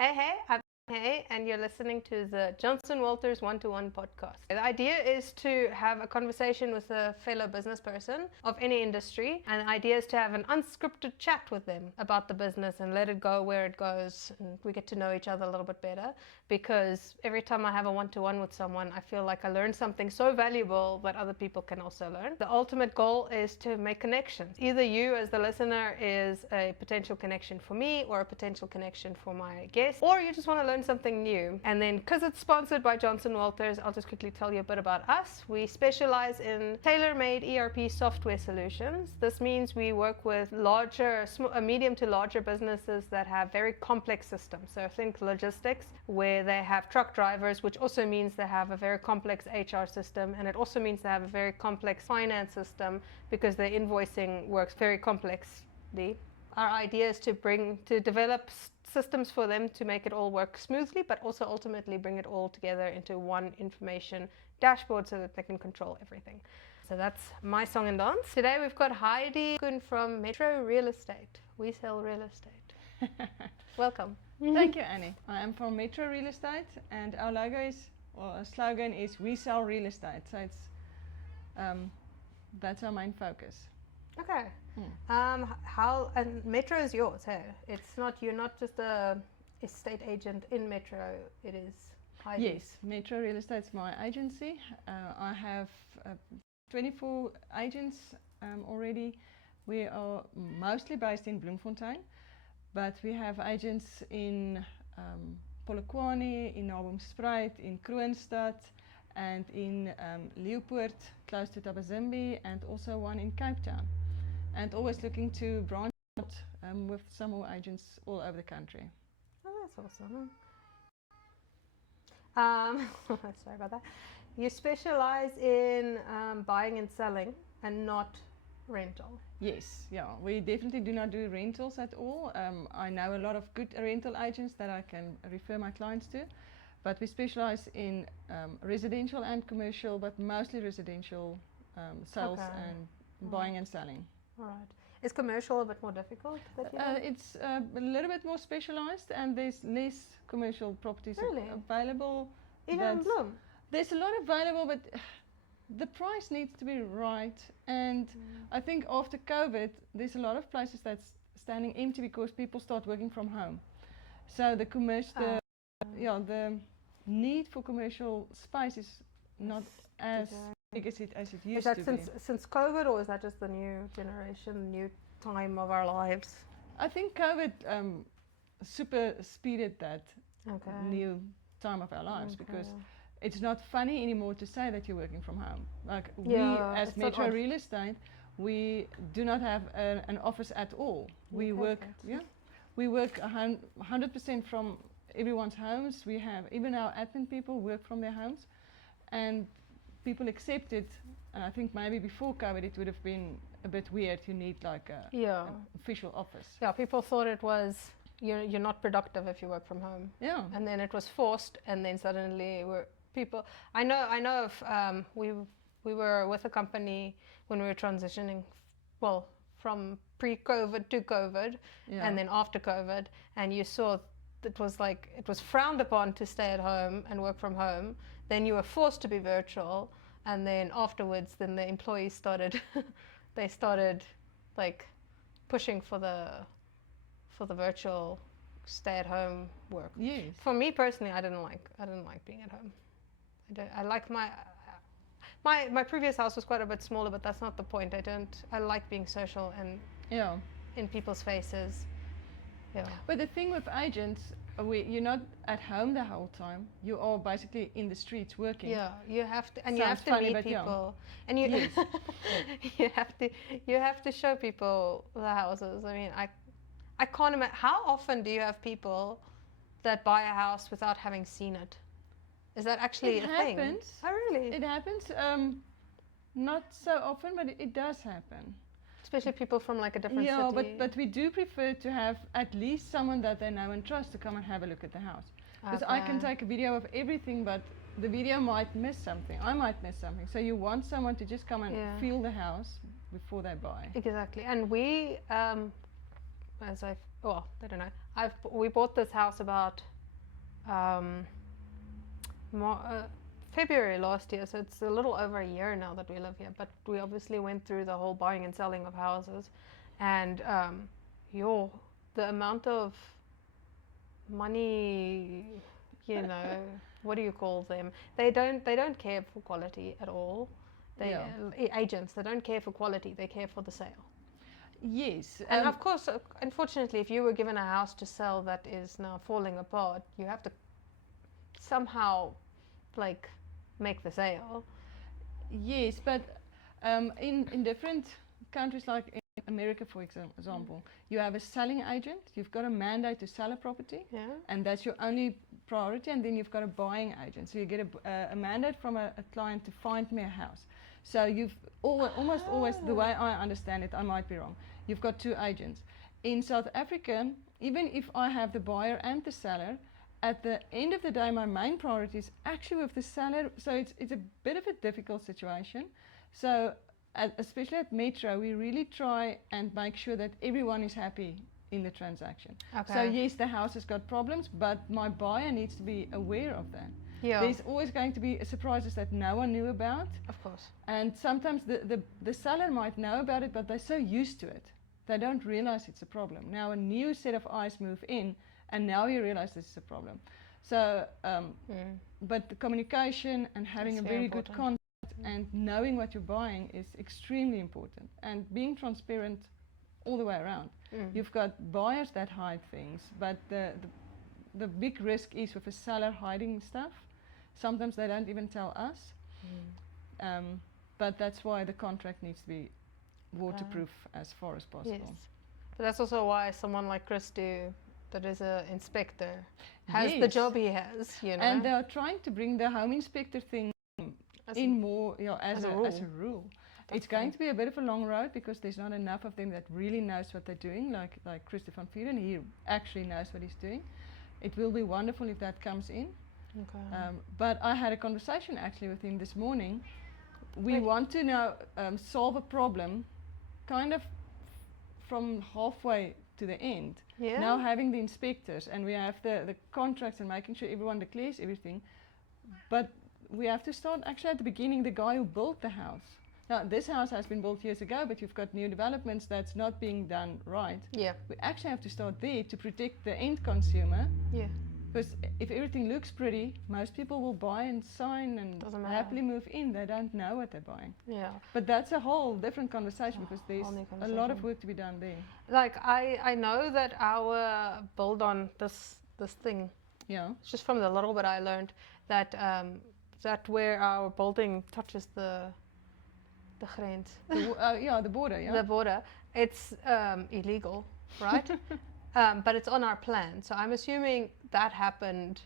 Hey, and you're listening to the Johnson Walters One-to-One podcast. The idea is to have a conversation with a fellow business person of any industry, and the idea is to have an unscripted chat with them about the business and let it go where it goes, and we get to know each other a little bit better, because every time I have a one-to-one with someone, I feel like I learn something so valuable that other people can also learn. The ultimate goal is to make connections. Either you as the listener is a potential connection for me or a potential connection for my guest, or you just want to learn something new. And then, because it's sponsored by Johnson Walters, I'll just quickly tell you a bit about us. We specialize in tailor-made ERP software solutions. This means we work with medium to larger businesses that have very complex systems. So think logistics, where they have truck drivers, which also means they have a very complex HR system, and it also means they have a very complex finance system because their invoicing works very complexly. Our idea is to develop systems for them to make it all work smoothly, but also ultimately bring it all together into one information dashboard so that they can control everything. So that's my song and dance. Today we've got Heidi Koen from Metro Real Estate. We sell real estate. Welcome. Thank you, Annie. I am from Metro Real Estate, and our our slogan is "We sell real estate." So it's that's our main focus. Okay. And Metro is yours, hey? You're not just a estate agent in Metro, it is Heidi. Yes, Metro Real Estate is my agency. I have 24 agents already. We are mostly based in Bloemfontein, but we have agents in Polokwane, in Naboomspruit, in Kroonstad, and in Leeupoort, close to Tabazimbi, and also one in Cape Town. And always looking to branch out with some more agents all over the country. Oh, that's awesome. Sorry about that. You specialize in buying and selling and not rental. Yes, yeah, we definitely do not do rentals at all. I know a lot of good rental agents that I can refer my clients to, but we specialize in residential and commercial, but mostly residential sales and buying and selling. All right. Is commercial a bit more difficult? It's a little bit more specialized, and there's less commercial properties available. Even in Bloem? There's a lot available, but the price needs to be right. And I think after COVID, there's a lot of places that's standing empty because people start working from home. So the the need for commercial space is not as big as it used to be. Is that since COVID, or is that just the new generation, new time of our lives? I think COVID super speeded that new time of our lives, because it's not funny anymore to say that you're working from home. Like we as Metro Real Estate, we do not have an office at all. We work 100% from everyone's homes. We have even our admin people work from their homes, and people accept it. And I think maybe before COVID it would have been a bit weird. You need like an official office. Yeah, people thought it was you're not productive if you work from home. Yeah, and then it was forced, and then suddenly people. I know of we were with a company when we were transitioning, from pre-COVID to COVID, and then after COVID, and you saw it was frowned upon to stay at home and work from home. Then you were forced to be virtual, and then afterwards, then the employees started like pushing for the virtual stay-at-home work. Yes. For me personally, I didn't like being at home. I like my previous house was quite a bit smaller, but that's not the point. I like being social and in people's faces. Yeah. But the thing with agents, you're not at home the whole time. You are basically in the streets working. Yeah, you have to, and you have to meet people, and you you have to show people the houses. I mean, I can't imagine. How often do you have people that buy a house without having seen it? Is that actually a thing? It happens. Oh, really? It happens. Not so often, but it does happen. Especially people from like a different city. Yeah, but we do prefer to have at least someone that they know and trust to come and have a look at the house. Because I can take a video of everything, but the video might miss something. I might miss something. So you want someone to just come and feel the house before they buy. Exactly. And we as I don't know. We bought this house about February last year, so it's a little over a year now that we live here. But we obviously went through the whole buying and selling of houses, and the amount of money, what do you call them? They don't care for quality at all. Agents, they don't care for quality, they care for the sale. Yes. And of course, unfortunately, if you were given a house to sell that is now falling apart, you have to somehow make the sale. Yes, but in different countries, like in America, for example, you have a selling agent. You've got a mandate to sell a property, and that's your only priority. And then you've got a buying agent. So you get a mandate from a client to find me a house. So you've almost always, the way I understand it, I might be wrong, you've got two agents. In South Africa, even if I have the buyer and the seller, at the end of the day, my main priority is actually with the seller. So it's a bit of a difficult situation. So especially at Metro, we really try and make sure that everyone is happy in the transaction. Okay. So yes, the house has got problems, but my buyer needs to be aware of that. Yeah. There's always going to be surprises that no one knew about. Of course. And sometimes the seller might know about it, but they're so used to it, they don't realize it's a problem. Now a new set of eyes move in, and now you realize this is a problem. So, but the communication and having a very good contact and knowing what you're buying is extremely important. And being transparent all the way around. You've got buyers that hide things, but the big risk is with a seller hiding stuff. Sometimes they don't even tell us. But that's why the contract needs to be waterproof as far as possible. Yes. But that's also why someone like Christy, that is an inspector, has the job he has, And they are trying to bring the home inspector thing in more, as a rule. It's going to be a bit of a long road because there's not enough of them that really knows what they're doing, like Christy van Vuren. He actually knows what he's doing. It will be wonderful if that comes in. Okay. But I had a conversation actually with him this morning. We want to now solve a problem kind of from halfway to the end. Yeah. Now having the inspectors, and we have the contracts and making sure everyone declares everything. But we have to start actually at the beginning, the guy who built the house. Now this house has been built years ago, but you've got new developments that's not being done right. Yeah. We actually have to start there to protect the end consumer. Yeah. Because if everything looks pretty, most people will buy and sign and happily move in. They don't know what they're buying. Yeah. But that's a whole different conversation because there's a lot of work to be done there. Like I know that our build on this thing. Yeah. Just from the little bit I learned that that where our building touches the grens. The border. Yeah. The border. It's illegal, right? But it's on our plan, so I'm assuming that happened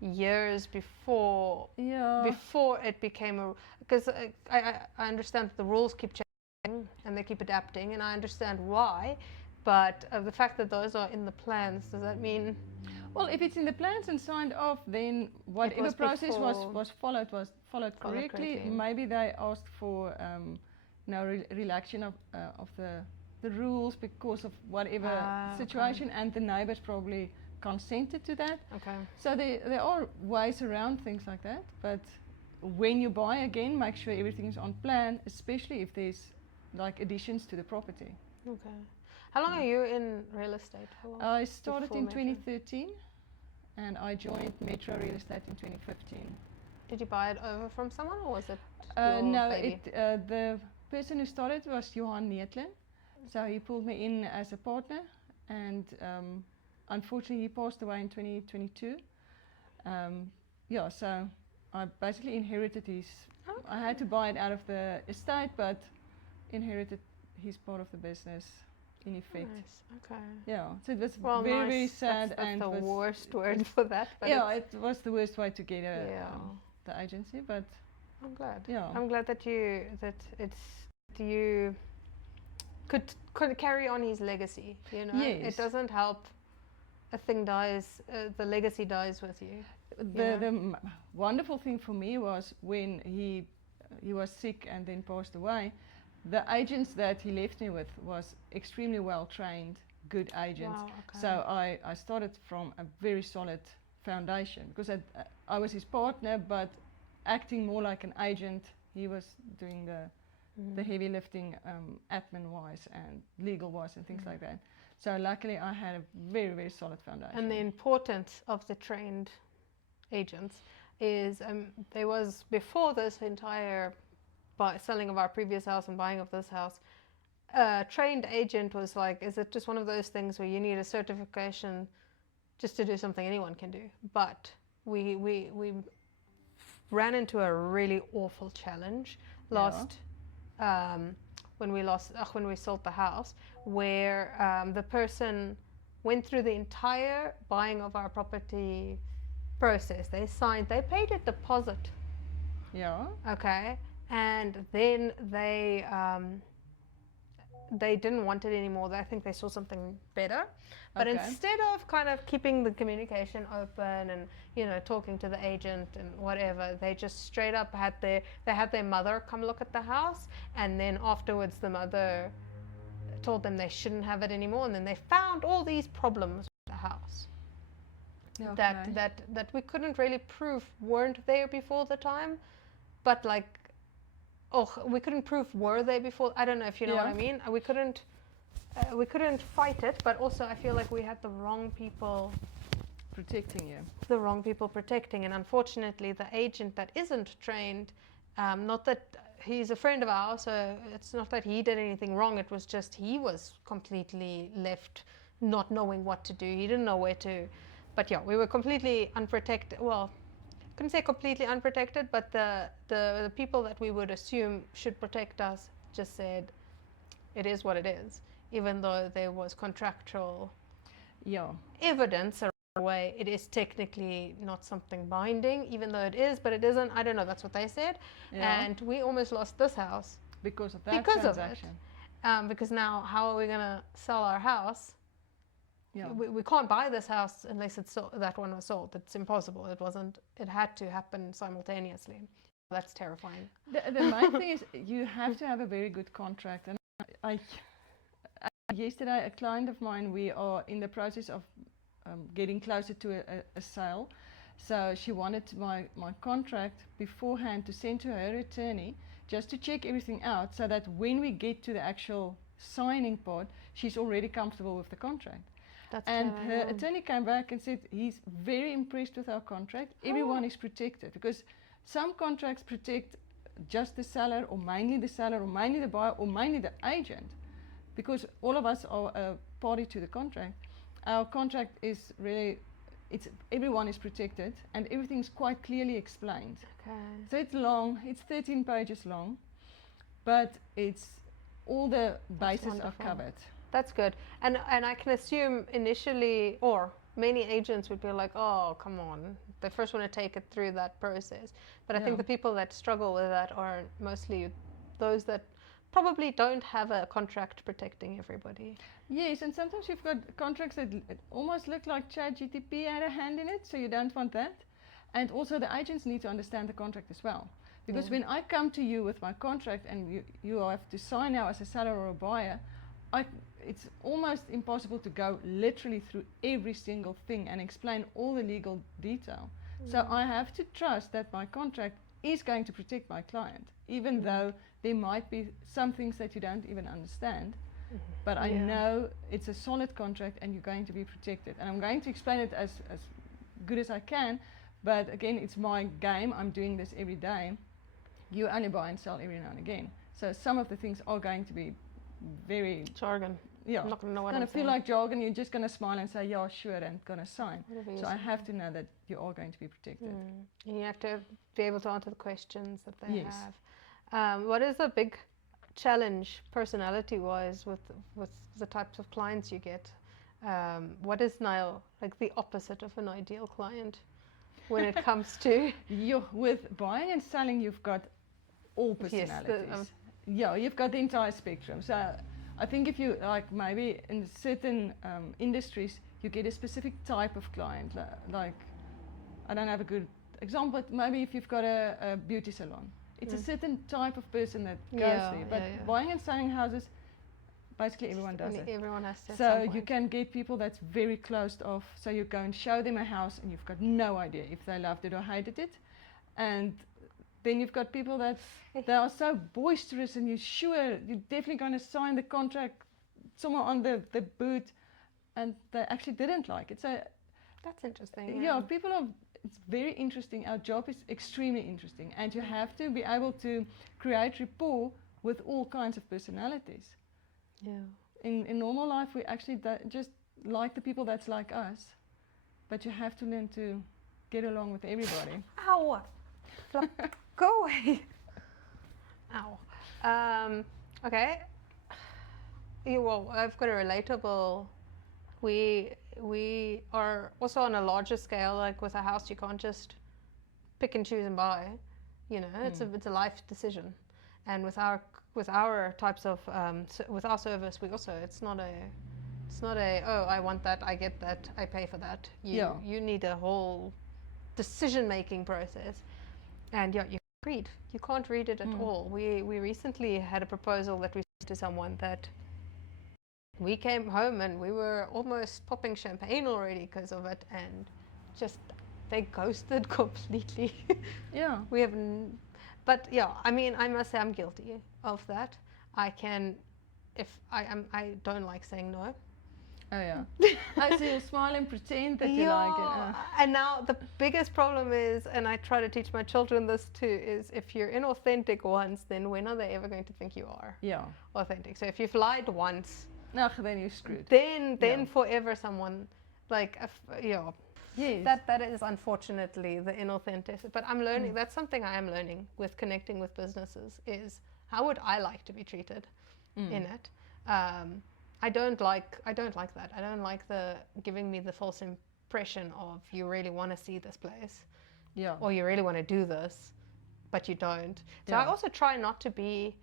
years before. Yeah. Before it became a, because I understand that the rules keep changing and they keep adapting, and I understand why. But the fact that those are in the plans, does that mean? Well, if it's in the plans and signed off, then whatever process was followed correctly. Maybe they asked for relaxation of the rules because of whatever situation, and the neighbors probably consented to that. Okay. So there are ways around things like that, but when you buy again, make sure everything's on plan, especially if there's like additions to the property. Okay. How long are you in real estate for? I started in 2013 and I joined Metro Real Estate in 2015. Did you buy it over from someone, or was it no, baby? The person who started was Johan Neetlin. So he pulled me in as a partner, and unfortunately he passed away in 2022. So I basically inherited his. Okay. I had to buy it out of the estate, but inherited his part of the business in effect. Nice. Okay. Yeah, so it was very, very sad. That's and the worst word for that. But yeah, it was the worst way to get the agency, but I'm glad. Yeah, I'm glad that you could carry on his legacy. Yes. It doesn't help. A thing dies, the legacy dies with you. The wonderful thing for me was when he was sick and then passed away. The agents that he left me with was extremely well trained, good agents. Wow, okay. So I started from a very solid foundation because I was his partner, but acting more like an agent. He was doing the heavy lifting, admin-wise and legal-wise and things like that. So luckily I had a very, very solid foundation. And the importance of the trained agents is there was, before this entire selling of our previous house and buying of this house, a trained agent was like, is it just one of those things where you need a certification just to do something anyone can do? But we ran into a really awful challenge when we sold the house, where the person went through the entire buying of our property process. They paid a deposit. Yeah. Okay. And then they didn't want it anymore. I think they saw something better. But instead of kind of keeping the communication open and, you know, talking to the agent and whatever, they just straight up had their mother come look at the house, and then afterwards the mother told them they shouldn't have it anymore, and then they found all these problems with the house that we couldn't really prove weren't there before the time, but like, we couldn't prove were there before. I don't know if you know what I mean. We couldn't fight it, but also I feel like we had the wrong people protecting you. The wrong people protecting, and unfortunately the agent that isn't trained, not that he's a friend of ours, so it's not that he did anything wrong, it was just he was completely left not knowing what to do. He didn't know where to, but yeah, we were completely unprotected. Well, I couldn't say completely unprotected, but the people that we would assume should protect us just said it is what it is, even though there was contractual evidence around the way. It is technically not something binding, even though it is, but it isn't. I don't know, that's what they said. And we almost lost this house because of that transaction. Because now how are we going to sell our house? We can't buy this house unless that one was sold. It's impossible. It had to happen simultaneously. That's terrifying. The main thing is you have to have a very good contract. And yesterday, a client of mine, we are in the process of getting closer to a sale. So she wanted my contract beforehand to send to her attorney just to check everything out, so that when we get to the actual signing part, she's already comfortable with the contract. And her attorney came back and said he's very impressed with our contract. Everyone is protected, because some contracts protect just the seller, or mainly the seller, or mainly the buyer, or mainly the agent, because all of us are a party to the contract. Our contract is really, everyone is protected, and everything's quite clearly explained. So it's long, it's 13 pages long, but it's all the bases are covered. That's good. And I can assume initially, or many agents would be like, oh, come on. They first want to take it through that process. But I think the people that struggle with that are mostly those that probably don't have a contract protecting everybody. Yes, and sometimes you've got contracts that almost look like ChatGTP had a hand in it, so you don't want that. And also the agents need to understand the contract as well. Because when I come to you with my contract and you have to sign now as a seller or a buyer, it's almost impossible to go literally through every single thing and explain all the legal detail. So I have to trust that my contract is going to protect my client, even though there might be some things that you don't even understand. But I know it's a solid contract and you're going to be protected. And I'm going to explain it as good as I can, but again, it's my game. I'm doing this every day. You only buy and sell every now and again. So some of the things are going to be very jargon. I'm not going to know what it's going to feel like jargon. You're just going to smile and say, yeah, sure, and going to sign. So I have to know that you are going to be protected. And you have to be able to answer the questions that they have. What is a big challenge personality-wise with the types of clients you get? What is now like the opposite of an ideal client when it comes to... With buying and selling, you've got all personalities. You've got the entire spectrum. So I think if you like, maybe in certain industries, you get a specific type of client. Like, I don't have a good example, but maybe if you've got a beauty salon, it's a certain type of person that goes there. But buying and selling houses, basically everyone does it. Everyone has to. at So some you point. can get people that's very closed off. So you go and show them a house and you've got no idea if they loved it or hated it. And then you've got people that they are so boisterous and you're sure you're definitely going to sign the contract somewhere on the boot, and they actually didn't like it. So That's interesting. yeah, people are, it's very interesting. Our job is extremely interesting, and you have to be able to create rapport with all kinds of personalities. Yeah. In normal life, we actually just like the people that's like us, but you have to learn to get along with everybody. Ow! Flop. Go away. Ow. Okay. Well, I've got a relatable. We are also on a larger scale. Like with a house, you can't just pick and choose and buy. You know, it's a life decision. And with our types of with our service, we also it's not a oh, I want that, I get that, I pay for that. You need a whole decision making process. And yeah, you can't read. You can't read it at all. We recently had a proposal that we sent to someone that we came home and we were almost popping champagne already because of it, and just they ghosted completely. Yeah. We have, but yeah, I mean, I must say I'm guilty of that. I don't like saying no. Oh yeah. I see you smile and pretend that you like it. And now the biggest problem is, and I try to teach my children this too, is if you're inauthentic once, then when are they ever going to think you are authentic? So if you've lied once, then you're screwed. Then forever someone like Yes. that is unfortunately the inauthentic. But I'm learning. That's something I am learning with connecting with businesses. Is how would I like to be treated in it? I don't like that. I don't like the giving me the false impression of you really want to see this place, or you really want to do this, but you don't. So I also try not to be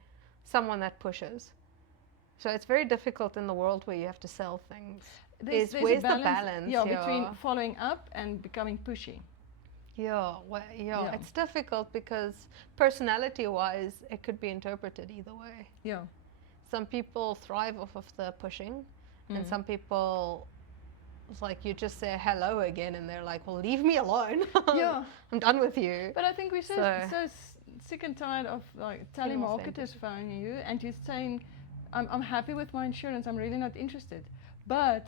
someone that pushes. So it's very difficult in the world where you have to sell things. Where's the balance? Yeah, between following up and becoming pushy. It's difficult because personality-wise, it could be interpreted either way. Yeah. Some people thrive off of the pushing, and some people, it's like you just say hello again, and they're like, "Well, leave me alone. I'm done with you." But I think we're so sick and tired of like telemarketers phoning you, and you're saying, "I'm happy with my insurance. I'm really not interested."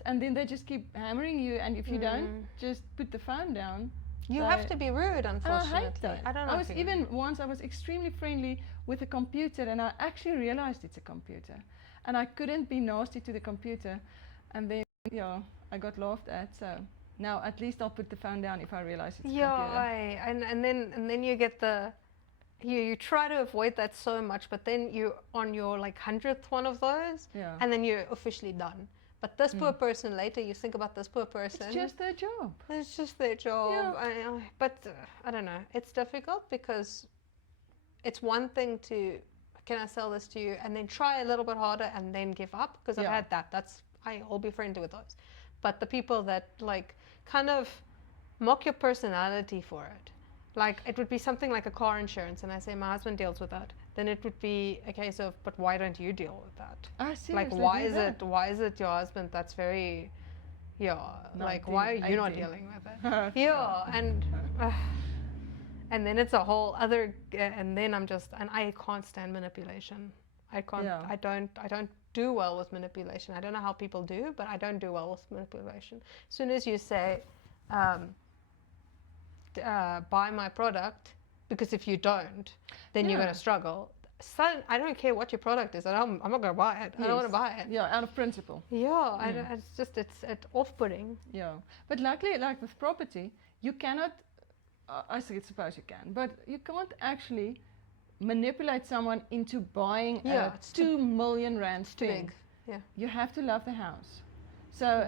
And then they just keep hammering you, and if you don't just put the phone down, you have to be rude, unfortunately. I hate that. I don't know. Once I was extremely friendly with a computer, and I actually realized it's a computer, and I couldn't be nasty to the computer, and then I got laughed at. So now at least I'll put the phone down if I realize it's a computer. And then you get you try to avoid that so much, but then you on your like 100th one of those, and then you're officially done. But this poor person, later you think about this poor person. It's just their job. It's just their job. Yeah. But I don't know. It's difficult because it's one thing to, can I sell this to you? And then try a little bit harder and then give up. Because I've had that. I'll be friendly with those. But the people that like kind of mock your personality for it. Like it would be something like a car insurance, and I say my husband deals with that. Then it would be a case of, but why don't you deal with that? Like why is it your husband that's very, like why are you not dealing with it? And then it's a whole other, and then I can't stand manipulation. I don't do well with manipulation. I don't know how people do, but I don't do well with manipulation. As soon as you say, buy my product, because if you don't, then you're going to struggle. So I don't care what your product is. I'm not going to buy it. I don't want to buy it. Yeah, out of principle. It's off-putting. Yeah, but luckily, like with property, you cannot. I suppose you can, but you can't actually manipulate someone into buying a 2 million rand thing. Too big. Yeah. You have to love the house. So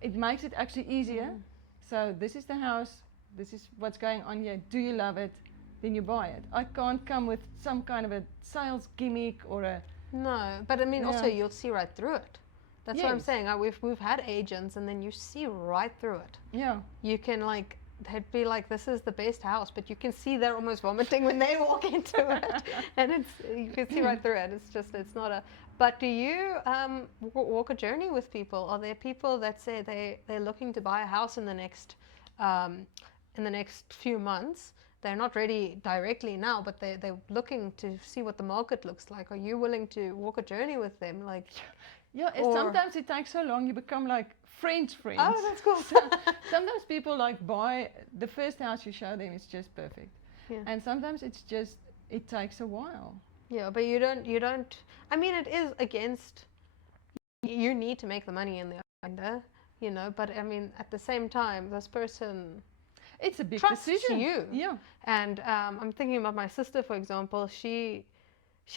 it makes it actually easier. So this is the house. This is what's going on here. Do you love it? Then you buy it. I can't come with some kind of a sales gimmick or a... No, but I mean also you'll see right through it. That's what I'm saying. We've had agents, and then you see right through it. Yeah. You can like they'd be like, this is the best house, but you can see they're almost vomiting when they walk into it, and you can see right through it. It's not a. But do you walk a journey with people? Are there people that say they're looking to buy a house in the next few months? They're not ready directly now, but they're looking to see what the market looks like. Are you willing to walk a journey with them? Like, yeah, sometimes it takes so long, you become like friends. Oh, that's cool. Sometimes people like buy the first house you show them is just perfect. Yeah. And sometimes it takes a while. Yeah, but you don't, I mean, it is against, you need to make the money in there, you know, but I mean, at the same time, this person, it's a big trusts decision. You. Yeah. And I'm thinking about my sister, for example. She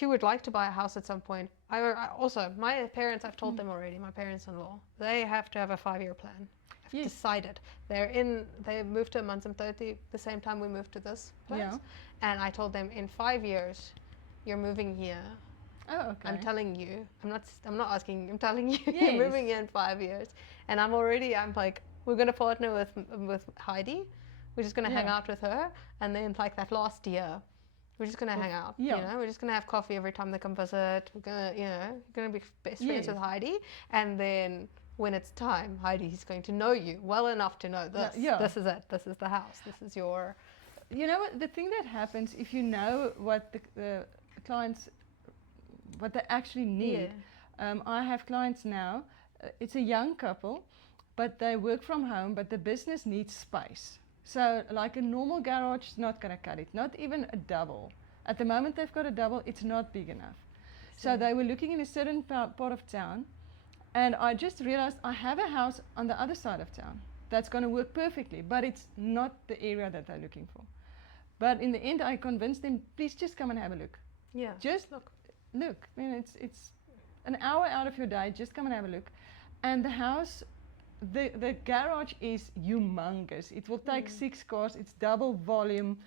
would like to buy a house at some point. I also, my parents, I've told them already, my parents-in-law, they have to have a 5-year plan. I've decided. They moved to Manzimtoti the same time we moved to this place. Yeah. And I told them, in 5 years, you're moving here. Oh, okay. I'm telling you. I'm not asking. I'm telling you. Yes. You're moving here in 5 years. And I'm like, we're going to partner with Heidi. We're just going to hang out with her. And then like that last year, we're just going to hang out. Yeah. You know, we're just going to have coffee every time they come visit. We're going to be best friends with Heidi. And then when it's time, Heidi's going to know you well enough to know this. Yeah. This is it. This is the house. This is your... You know what, the thing that happens, if you know what the clients, what they actually need. I have clients now, it's a young couple, but they work from home, but the business needs space. So like a normal garage is not going to cut it, not even a double. At the moment they've got a double, it's not big enough. So they were looking in a certain part of town, and I just realized I have a house on the other side of town that's going to work perfectly, but it's not the area that they're looking for. But in the end I convinced them, please just come and have a look. Yeah. Just look. I mean, it's an hour out of your day, just come and have a look. And the house, the garage is humongous. It will take 6 cars, it's double volume,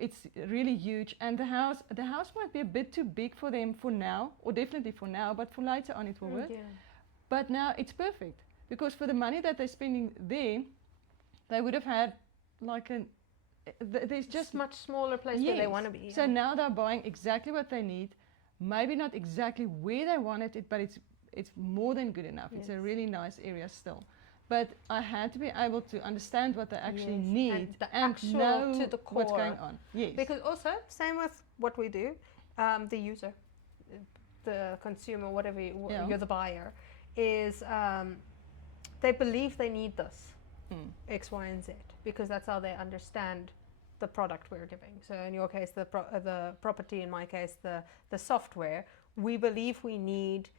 it's really huge. And the house might be a bit too big for them for now, or definitely for now, but for later on it will work. Yeah. But now it's perfect, because for the money that they're spending there, they would have had like there's just much smaller place where they want to be. So now they're buying exactly what they need, maybe not exactly where they wanted it, but it's more than good enough. It's a really nice area still. But I had to be able to understand what they actually need and know to the core. What's going on. Yes. Because also, same with what we do, the user, the consumer, whatever you're the buyer, is they believe they need this, X, Y, and Z, because that's how they understand the product we're giving. So in your case, the property, in my case, the software, we believe we need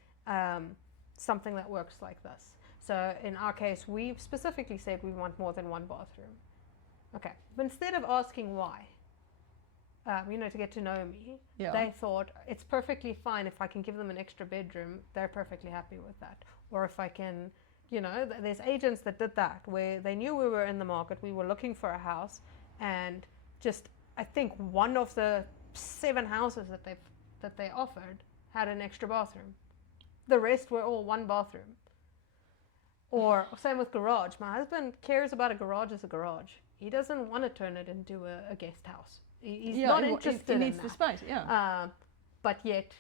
something that works like this. So in our case, we've specifically said we want more than one bathroom. Okay, but instead of asking why, to get to know me, they thought it's perfectly fine if I can give them an extra bedroom. They're perfectly happy with that. Or if I can, there's agents that did that, where they knew we were in the market, we were looking for a house, and just, I think one of the 7 houses that they offered had an extra bathroom. The rest were all one bathroom. Or same with garage. My husband cares about a garage as a garage. He doesn't want to turn it into a guest house. He's not interested in that. He needs the space, but yet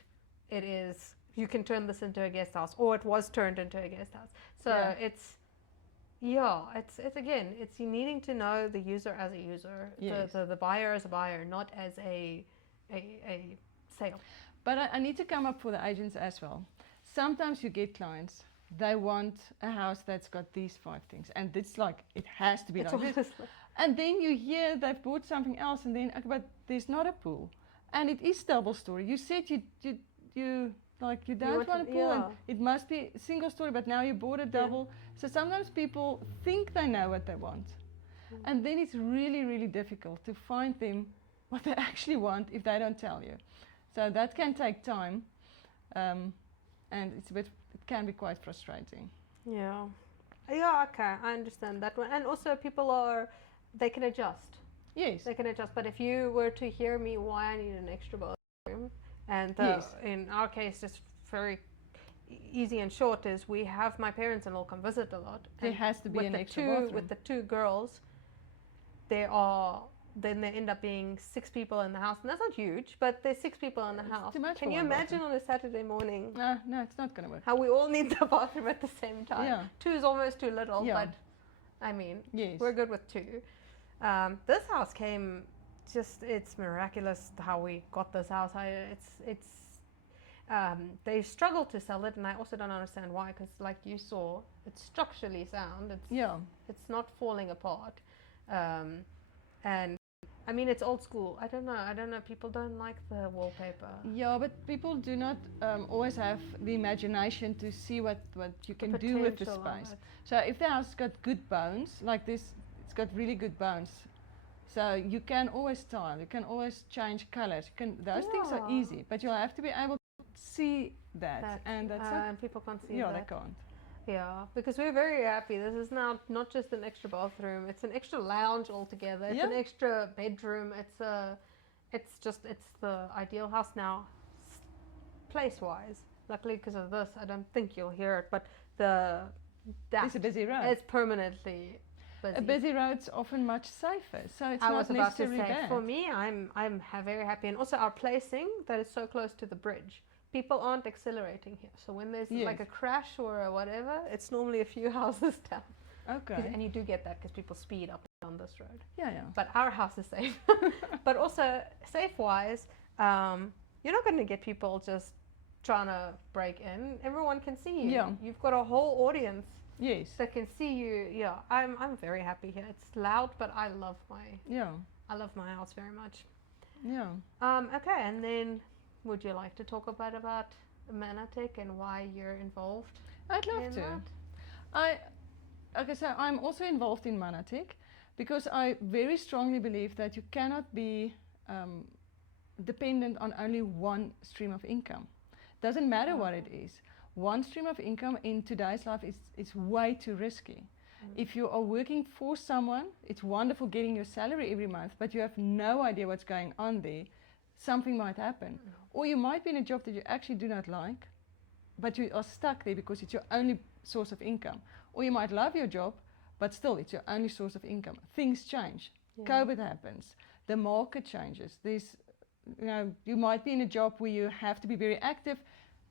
it is, you can turn this into a guest house, or it was turned into a guest house. So it's again, it's you needing to know the user as a user, the buyer as a buyer, not as a sale. But I need to come up for the agents as well. Sometimes you get clients, they want a house that's got these 5 things, and it's like, it has to be like this. And then you hear they've bought something else, and then, but there's not a pool, and it is double story. You said you don't want a pool, and it must be single story, but now you bought a double. So sometimes people think they know what they want, and then it's really, really difficult to find them what they actually want if they don't tell you. So that can take time, and it can be quite frustrating. Yeah, okay, I understand that one. And also they can adjust. Yes. They can adjust, but if you were to hear me why I need an extra bathroom, and in our case, just very easy and short, is we have my parents-in-law come visit a lot. There has to be an extra bathroom. With the 2 girls, then there end up being 6 people in the house, and that's not huge, but there's 6 people in the house. Too much. Can you imagine on a Saturday morning? No, it's not going to work. How we all need the bathroom at the same time. Yeah. 2 is almost too little, Yeah. but I mean, Yes. we're good with 2. This house came it's miraculous how we got this house. They struggled to sell it, and I also don't understand why, because like you saw, it's structurally sound. It's not falling apart. And I mean, it's old school. I don't know. People don't like the wallpaper. Yeah, but people do not always have the imagination to see what you can do with the space. So if the house has got good bones, like this, it's got really good bones. So you can always tile, you can always change colors. Those things are easy, but you'll have to be able to see that. And that's and people can't see that. Yeah, they can't. Yeah, because we're very happy. This is now not just an extra bathroom; it's an extra lounge altogether. It's an extra bedroom. It's the ideal house now, place-wise. Luckily, because of this, I don't think you'll hear it. But it's a busy road. It's permanently busy. A busy road's often much safer, so it's not necessarily bad. For me, I'm very happy, and also our placing that is so close to the bridge. People aren't accelerating here, so when there's like a crash or a whatever, it's normally a few houses down. Okay. And you do get that because people speed up and down this road. Yeah. But our house is safe. But also, safe-wise, you're not going to get people just trying to break in. Everyone can see you. Yeah. You've got a whole audience. Yes. That can see you. Yeah, I'm very happy here. It's loud, but I love my house very much. Yeah. Okay, and then would you like to talk about Manatech and why you're involved? I'd love to. So I'm also involved in Manatech because I very strongly believe that you cannot be dependent on only one stream of income. Doesn't matter what it is. One stream of income in today's life is way too risky. If you are working for someone, it's wonderful getting your salary every month, but you have no idea what's going on there. Something might happen. Or you might be in a job that you actually do not like, but you are stuck there because it's your only source of income. Or you might love your job, but still it's your only source of income. Things change. Yeah. COVID happens. The market changes. You might be in a job where you have to be very active,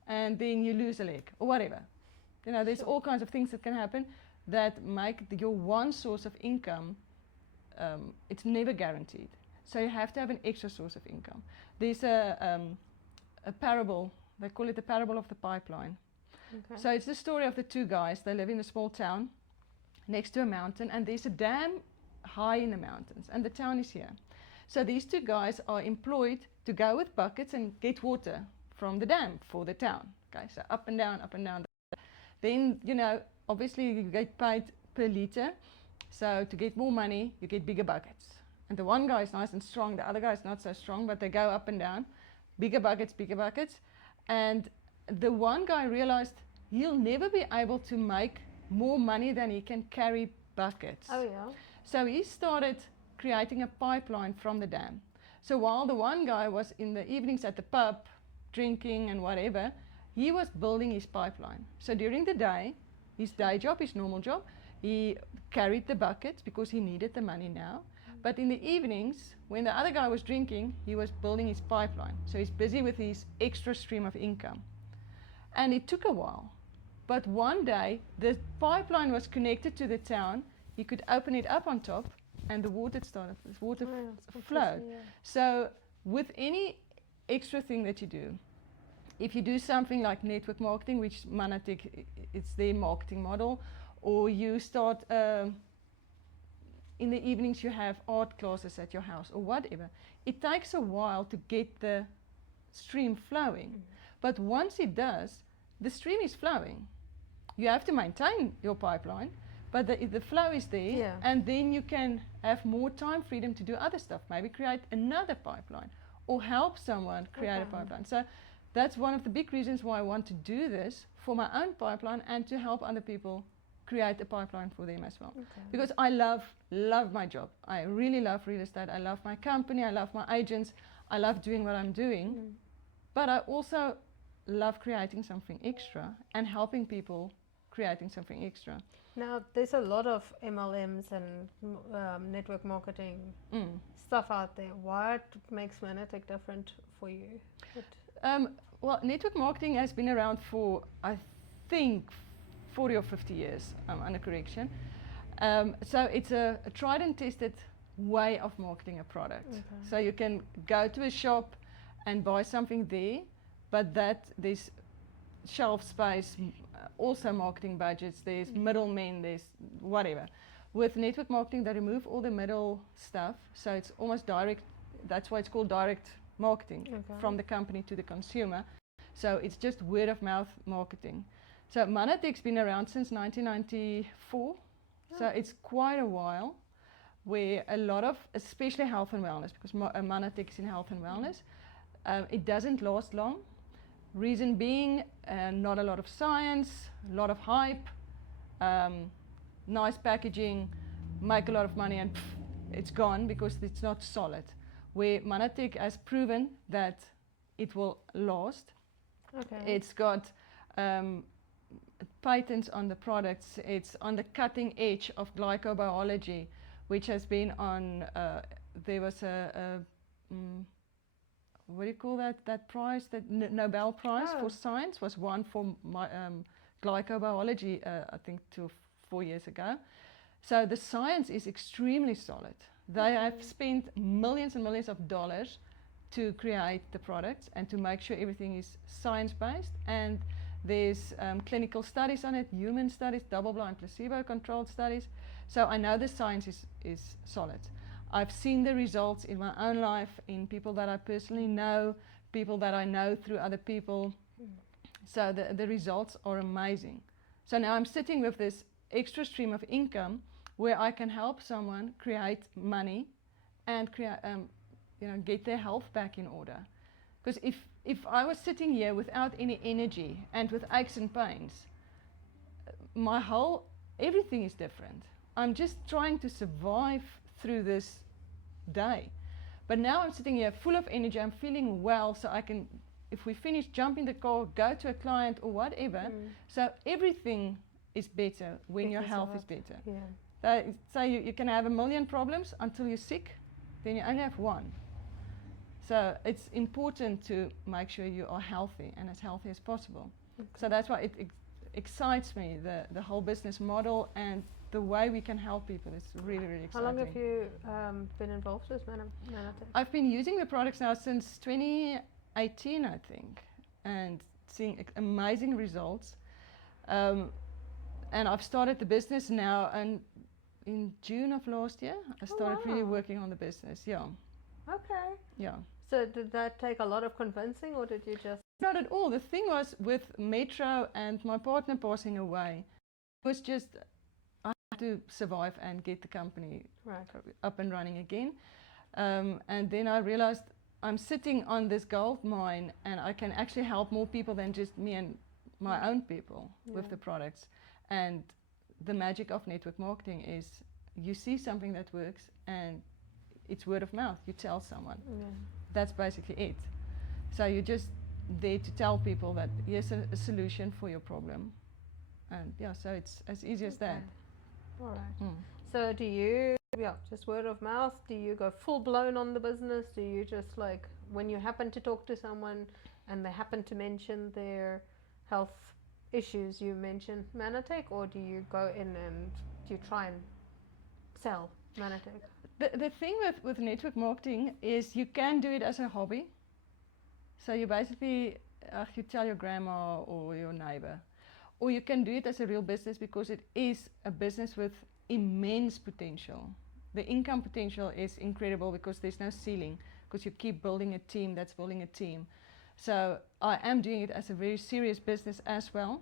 and then you lose a leg or whatever. There's all kinds of things that can happen that make your one source of income, it's never guaranteed. So you have to have an extra source of income. There's a parable, they call it the parable of the pipeline. Okay. So it's the story of the 2 guys. They live in a small town next to a mountain, and there's a dam high in the mountains, and the town is here. So these 2 guys are employed to go with buckets and get water from the dam for the town. Okay, so up and down, up and down. Then, obviously you get paid per liter. So to get more money, you get bigger buckets. And the one guy is nice and strong, the other guy is not so strong, but they go up and down. Bigger buckets, bigger buckets. And the one guy realized he'll never be able to make more money than he can carry buckets. Oh yeah. So he started creating a pipeline from the dam. So while the one guy was in the evenings at the pub, drinking and whatever, he was building his pipeline. So during the day, his day job, his normal job, he carried the buckets because he needed the money now. But in the evenings, when the other guy was drinking, he was building his pipeline. So he's busy with his extra stream of income. And it took a while. But one day, the pipeline was connected to the town. He could open it up on top, and the water flowed. Yeah. So with any extra thing that you do, if you do something like network marketing, which Manatech, it's their marketing model, or you start in the evenings you have art classes at your house or whatever, it takes a while to get the stream flowing. But once it does, the stream is flowing. You have to maintain your pipeline, but the flow is there, and then you can have more time freedom to do other stuff, maybe create another pipeline or help someone create a pipeline. So that's one of the big reasons why I want to do this for my own pipeline and to help other people create a pipeline for them as well. Okay. Because I love my job. I really love real estate. I love my company. I love my agents. I love doing what I'm doing. But I also love creating something extra and helping people creating something extra. Now, there's a lot of MLMs and network marketing stuff out there. What makes Manatech different for you? Well, network marketing has been around for, I think, 40 or 50 years, under correction. So it's a tried and tested way of marketing a product. Okay. So you can go to a shop and buy something there, but there's shelf space, also marketing budgets, there's middlemen, there's whatever. With network marketing, they remove all the middle stuff, so it's almost direct. That's why it's called direct marketing, from the company to the consumer. So it's just word of mouth marketing. So Manatech's been around since 1994, so it's quite a while, where a lot of, especially health and wellness, because Manatech is in health and wellness, it doesn't last long. Reason being, not a lot of science, a lot of hype, nice packaging, make a lot of money, and it's gone because it's not solid. Where Manatech has proven that it will last. Okay. It's got patents on the products. It's on the cutting edge of glycobiology, which has been on, there was what do you call that prize, that Nobel Prize for science was won for glycobiology, I think 2 or 4 years ago. So the science is extremely solid. They have spent millions and millions of dollars to create the products and to make sure everything is science-based, and there's clinical studies on it, human studies, double-blind placebo-controlled studies. So I know the science is solid. I've seen the results in my own life, in people that I personally know, people that I know through other people. So the results are amazing. So now I'm sitting with this extra stream of income where I can help someone create money and get their health back in order. Because if I was sitting here without any energy and with aches and pains, everything is different. I'm just trying to survive through this day. But now I'm sitting here full of energy, I'm feeling well, so I can, if we finish, jump in the car, go to a client or whatever. So everything is better when your health is better. So you can have 1 million problems until you're sick, then you only have one. So it's important to make sure you are healthy and as healthy as possible. So that's why it excites me, the whole business model and the way we can help people is really, really exciting. How long have you been involved with Manatech? I've been using the products now since 2018, I think, and seeing amazing results. And I've started the business now, and in June of last year, I started really working on the business. Okay. Yeah. So did that take a lot of convincing, or did you just? Not at all. The thing was, with Metro and my partner passing away, it was just, I had to survive and get the company up and running again. And then I realized I'm sitting on this gold mine, and I can actually help more people than just me and my own people with the products. And the magic of network marketing is you see something that works, and it's word of mouth. You tell someone. That's basically it. So you're just there to tell people that here's a solution for your problem. And so it's as easy as that. All right. So do you, just word of mouth, do you go full blown on the business? Do you just, like, when you happen to talk to someone and they happen to mention their health issues, you mention Manatech, or do you go in and do you try and sell Manatech? The thing with network marketing is you can do it as a hobby. So you basically, you tell your grandma or your neighbor. Or you can do it as a real business, because it is a business with immense potential. The income potential is incredible because there's no ceiling, because you keep building a team that's building a team. So I am doing it as a very serious business as well.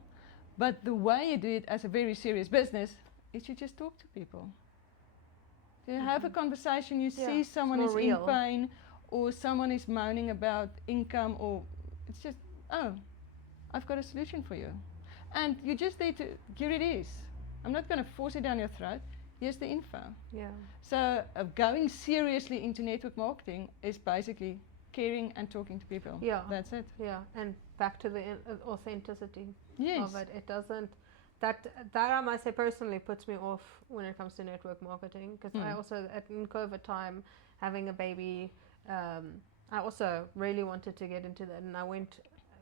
But the way you do it as a very serious business is you just talk to people. You have a conversation, you see someone is in pain, or someone is moaning about income, or it's just, I've got a solution for you. And you just need to, here it is. I'm not going to force it down your throat. Here's the info. So going seriously into network marketing is basically caring and talking to people. That's it. And back to the authenticity of it. It doesn't that I must say personally puts me off when it comes to network marketing, because I also in COVID time, having a baby, I also really wanted to get into that, and I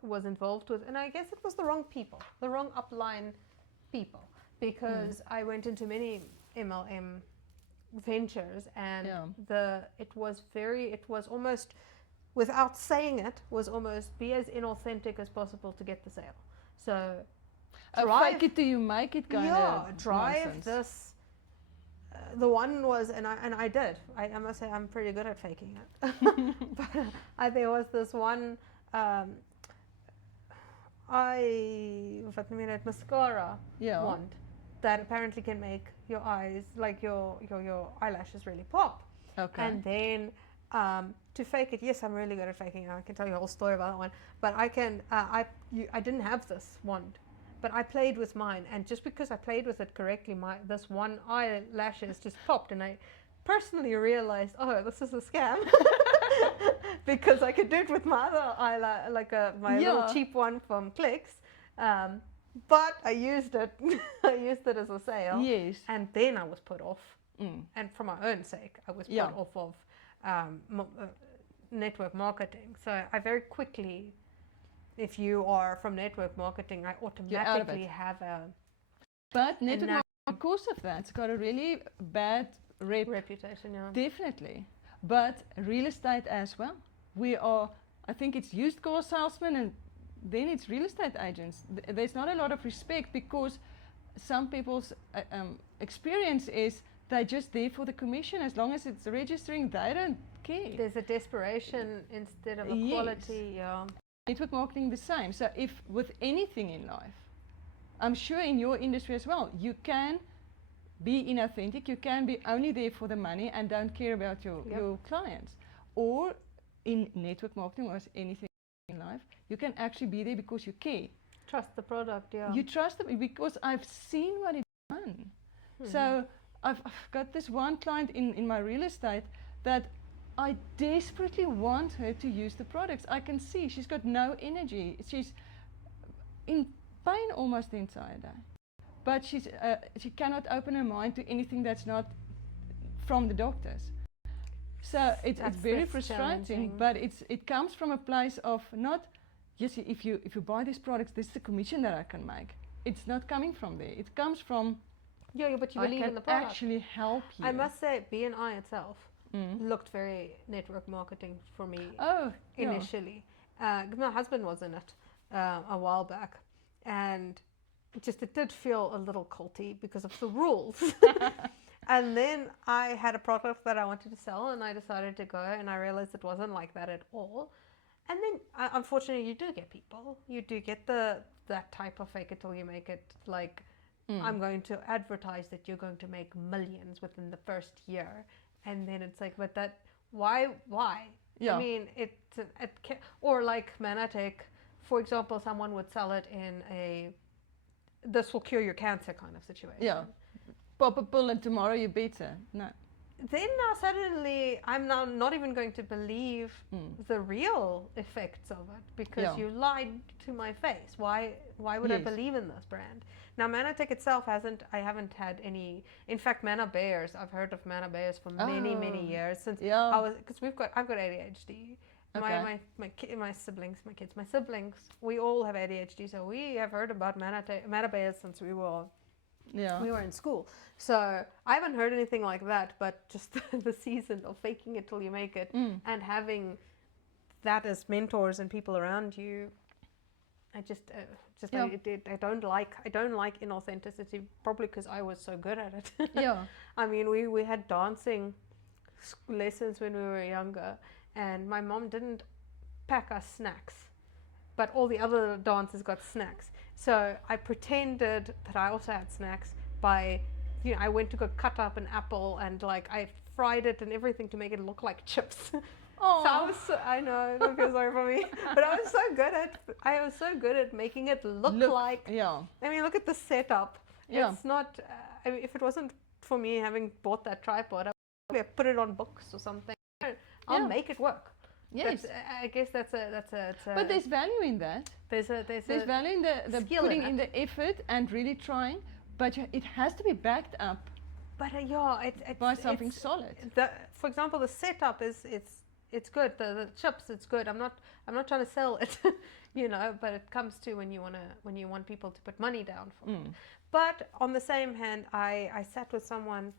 was involved with, and I guess it was the wrong people, the wrong upline people, because I went into many MLM ventures, and it was almost, without saying it, was almost be as inauthentic as possible to get the sale. So fake it till you make it kind of drive nonsense. this. The one was, and I did. I must say I'm pretty good at faking it. But there was this one. Mascara wand that apparently can make your eyes, like your eyelashes, really pop. Okay. And then to fake it, yes, I'm really good at faking it. I can tell you a whole story about that one. But I didn't have this wand, but I played with mine, and just because I played with it correctly, this one eyelashes just popped, and I personally realized, oh, this is a scam. Because I could do it with my other eyelash, like my little cheap one from Clicks, but I used it. I used it as a sale. Yes. And then I was put off, and for my own sake, I was put off of network marketing. So I very quickly, if you are from network marketing, I automatically have a. But network, because of that, it's got a really bad reputation. Yeah. Definitely. But real estate as well. I think it's used car salesmen, and then it's real estate agents. There's not a lot of respect, because some people's experience is they're just there for the commission. As long as it's registering, they don't care. There's a desperation instead of a quality. Yeah. Network marketing the same. So if with anything in life, I'm sure in your industry as well, you can be inauthentic, you can be only there for the money and don't care about your clients. Or in network marketing, or anything in life, you can actually be there because you care. Trust the product, yeah. You trust them because I've seen what it's done. So I've got this one client in my real estate that I desperately want her to use the products. I can see she's got no energy. She's in pain almost the entire day. But she cannot open her mind to anything that's not from the doctors. So it's very frustrating, but it comes from a place of not, yes, if you buy these products, this is the commission that I can make. It's not coming from there. It comes from, but you believe in the product. Actually help you. I must say, BNI itself looked very network marketing for me initially. My husband was in it a while back, and it did feel a little culty because of the rules. And then I had a product that I wanted to sell, and I decided to go, and I realized it wasn't like that at all. And then, unfortunately, you do get people. You do get that type of fake it till you make it, like, I'm going to advertise that you're going to make millions within the first year. And then it's like, but why? Yeah. I mean, or like Manatech, for example, someone would sell it in this will cure your cancer kind of situation. Yeah. Pop a pill and tomorrow you're better. No. Then now suddenly I'm now not even going to believe the real effects of it, because you lied to my face. Why would I believe in this brand? Now Manatech itself I haven't had any. In fact, Mana Bears, I've heard of Mana Bears for many years since I've got ADHD. Okay. My siblings, we all have ADHD, so we have heard about Mana Bears since we were in school. So I haven't heard anything like that, but just the season of faking it till you make it, and having that as mentors and people around you, I don't like inauthenticity, probably because I was so good at it. I mean, we had dancing lessons when we were younger, and my mom didn't pack us snacks, but all the other dancers got snacks. So I pretended that I also had snacks by, I went to go cut up an apple, and like I fried it and everything to make it look like chips. Oh, so I know, don't feel sorry for me, but I was so good at making it look like. Yeah. I mean, look at the setup. Yeah. It's not. I mean, if it wasn't for me having bought that tripod, I would probably have put it on books or something. I'll make it work. Yes. I guess that's a. But there's value in that. There's value in the skill putting in in the effort and really trying, but it has to be backed up But yeah, it's by something solid. For example, the setup it's good. The chips, it's good. I'm not trying to sell it, But it comes to when you want people to put money down for it. But on the same hand, I sat with someone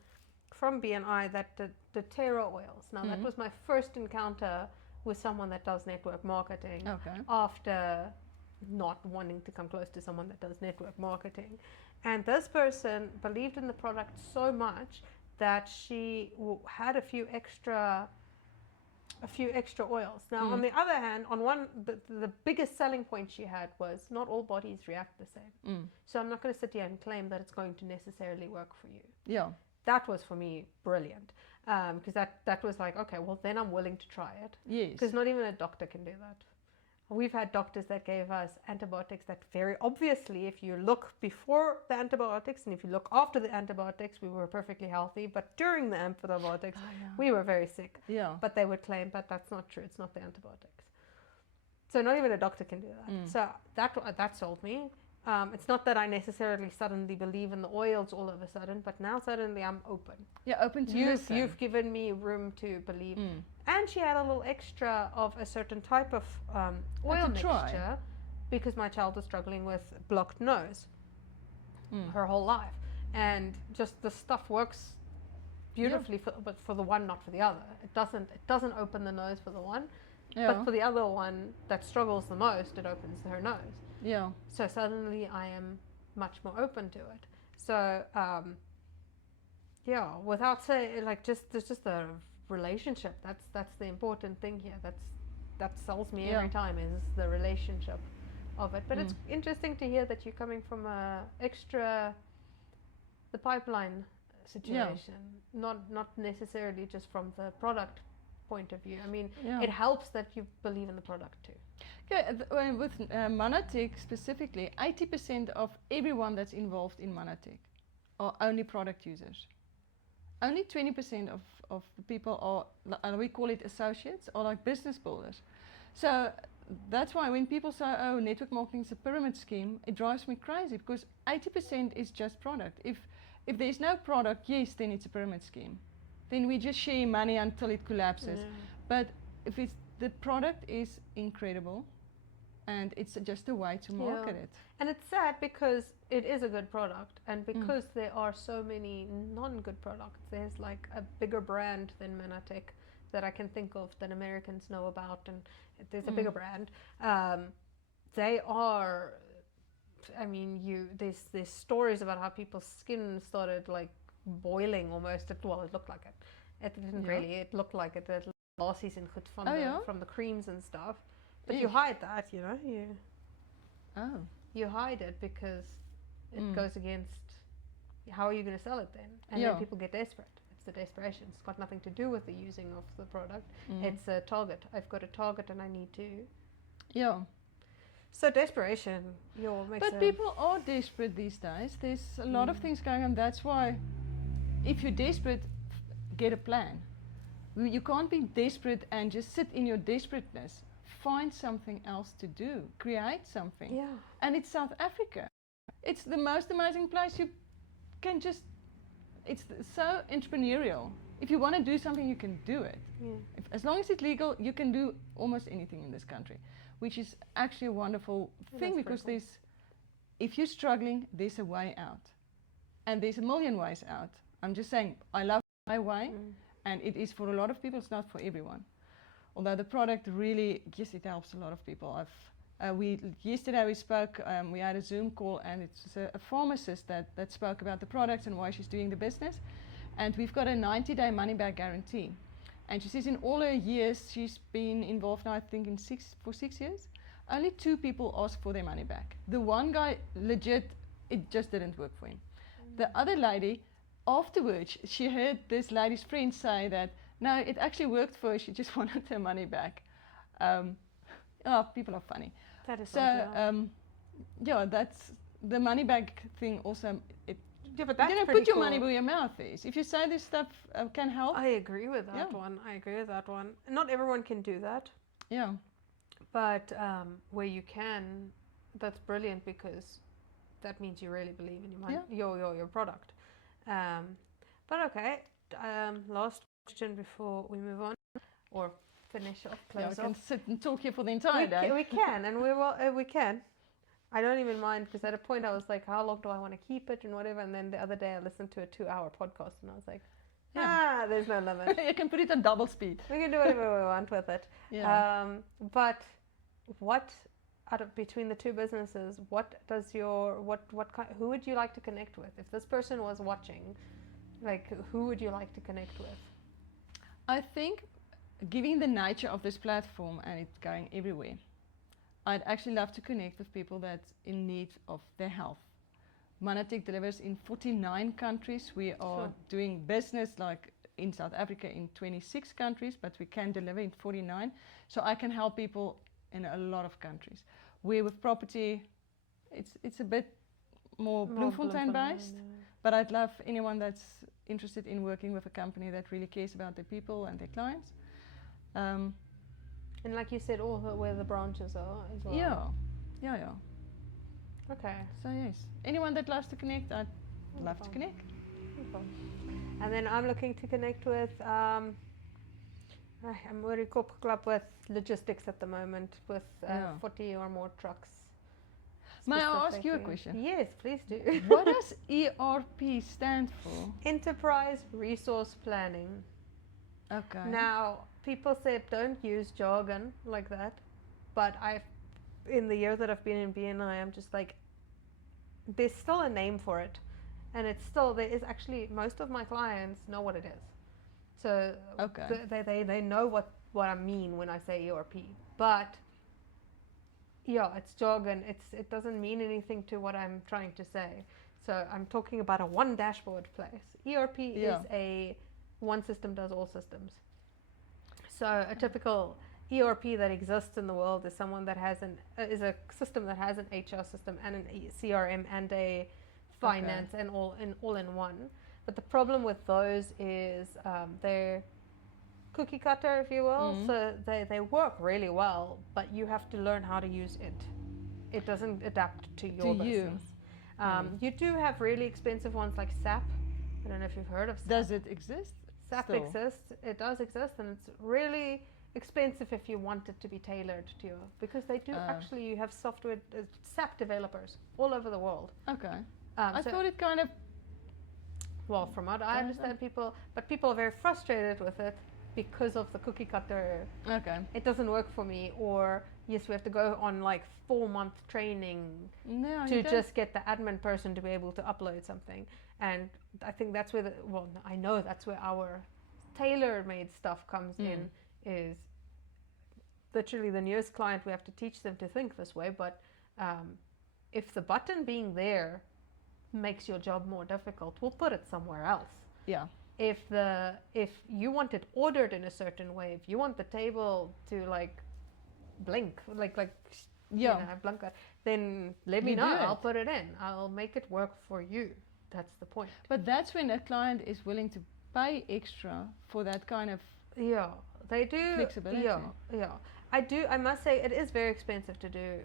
from BNI that did Terra oils. Now that was my first encounter with someone that does network marketing. Okay. After not wanting to come close to someone that does network marketing. And this person believed in the product so much that she had a few extra oils. Now, on the other hand, the biggest selling point she had was not all bodies react the same. So I'm not going to sit here and claim that it's going to necessarily work for you. Yeah. That was for me brilliant, because that was like, okay, well then I'm willing to try it. Yes. Because not even a doctor can do that. We've had doctors that gave us antibiotics that very obviously, if you look before the antibiotics and if you look after the antibiotics, we were perfectly healthy. But during the antibiotics, we were very sick. Yeah. But they would claim, but that's not true. It's not the antibiotics. So not even a doctor can do that. So that sold me. It's not that I necessarily suddenly believe in the oils all of a sudden, but now suddenly I'm open. Yeah, open to listen. You've given me room to believe. And she had a little extra of a certain type of oil mixture because my child was struggling with blocked nose her whole life. And just the stuff works beautifully but for the one, not for the other. It doesn't open the nose for the one, but for the other one that struggles the most, it opens her nose. Yeah. So suddenly I am much more open to it. So without saying, like, there's just a relationship. That's the important thing here. That sells me every time, is the relationship of it. But it's interesting to hear that you're coming from the pipeline situation, not necessarily just from the product point of view. I mean, it helps that you believe in the product too. Yeah, with Manatech specifically, 80% of everyone that's involved in Manatech are only product users. Only 20% of the people are, we call it associates, or like business builders. So that's why when people say, oh, network marketing is a pyramid scheme, it drives me crazy, because 80% is just product. If there's no product, yes, then it's a pyramid scheme. Then we just share money until it collapses. But if the product is incredible, and it's just a way to market it. And it's sad because it is a good product, and because there are so many non-good products. There's like a bigger brand than Manatech that I can think of that Americans know about, and there's a bigger brand. They are, I mean, there's stories about how people's skin started like boiling almost. It looked like it. It didn't really. It looked like it. Lassies and goed from the creams and stuff. But you hide that, you hide it because it goes against. How are you going to sell it then? And then people get desperate. It's the desperation. It's got nothing to do with the using of the product. It's a target. I've got a target and I need to. Yeah. So desperation, makes But people are desperate these days. There's a lot of things going on. That's why, if you're desperate, get a plan. You can't be desperate and just sit in your desperateness. Find something else to do. Create something. Yeah. And it's South Africa. It's the most amazing place. You can just, it's so entrepreneurial. If you want to do something, you can do it. Yeah. As long as it's legal, you can do almost anything in this country, which is actually a wonderful thing, because if you're struggling, there's a way out. And there's a million ways out. I'm just saying, I love my way, and it is for a lot of people, it's not for everyone. Although the product really, yes, it helps a lot of people. Yesterday we spoke, we had a Zoom call, and it's a pharmacist that spoke about the products and why she's doing the business. And we've got a 90-day money-back guarantee. And she says in all her years, she's been involved now, I think, for 6 years, only 2 people asked for their money back. The one guy, legit, it just didn't work for him. The other lady, afterwards, she heard this lady's friend say that, no, it actually worked for her, she just wanted her money back. People are funny. That is so. That's the money back thing also. But that's put your money where your mouth is. If you say this stuff can help. I agree with that one. Not everyone can do that. Yeah. But where you can, that's brilliant because that means you really believe in your product. But okay, last question before we move on or finish off, close Yeah, we off. can sit and talk here for the entire day. We can, and we can. I don't even mind because at a point I was like, how long do I want to keep it and whatever. And then the other day I listened to a 2-hour podcast and I was like, there's no limit. You can put it on double speed. We can do whatever we want with it. Yeah. But what out of between the two businesses, what does who would you like to connect with? If this person was watching, like who would you like to connect with? I think, given the nature of this platform and it's going everywhere, I'd actually love to connect with people that's in need of their health. Manatech delivers in 49 countries. We are doing business like in South Africa in 26 countries, but we can deliver in 49. So I can help people in a lot of countries. Where with property, it's a bit more Bloemfontein based, but I'd love anyone that's interested in working with a company that really cares about their people and their clients. And like you said, where the branches are as well. Yeah. Okay. So yes, anyone that loves to connect, I'd love to connect. Okay. And then I'm looking to connect with, I'm very corporate club with logistics at the moment with 40 or more trucks. May I ask you a question? Yes, please do. What does ERP stand for? Enterprise Resource Planning. Okay. Now, people said don't use jargon like that, but in the years that I've been in BNI, I'm just like, there's still a name for it, and there is actually, most of my clients know what it is. So they know what I mean when I say ERP, but it's jargon. It doesn't mean anything to what I'm trying to say. So I'm talking about a one dashboard place. ERP is a one system does all systems. So a typical ERP that exists in the world is someone that has is a system that has an HR system and an CRM and a finance and all in one. But the problem with those is they're cookie cutter, if you will. So they work really well, but you have to learn how to use it. It doesn't adapt to your business. You do have really expensive ones like SAP. I don't know if you've heard of SAP. Does it exist? SAP exists. It does exist, and it's really expensive if you want it to be tailored to you, because they do actually, you have software SAP developers all over the world. Okay. I thought it kind of, well, from what I understand, people are very frustrated with it because of the cookie cutter. Okay. It doesn't work for me, or yes, we have to go on like 4-month training to just get the admin person to be able to upload something. And I think that's where I know that's where our tailor-made stuff comes in, is literally the newest client, we have to teach them to think this way, but if the button being there makes your job more difficult, we'll put it somewhere else. Yeah. If you want it ordered in a certain way, if you want the table to like blink, blink, then let me know. I'll put it in. I'll make it work for you. That's the point. But that's when a client is willing to pay extra for that kind of they do flexibility. I must say it is very expensive to do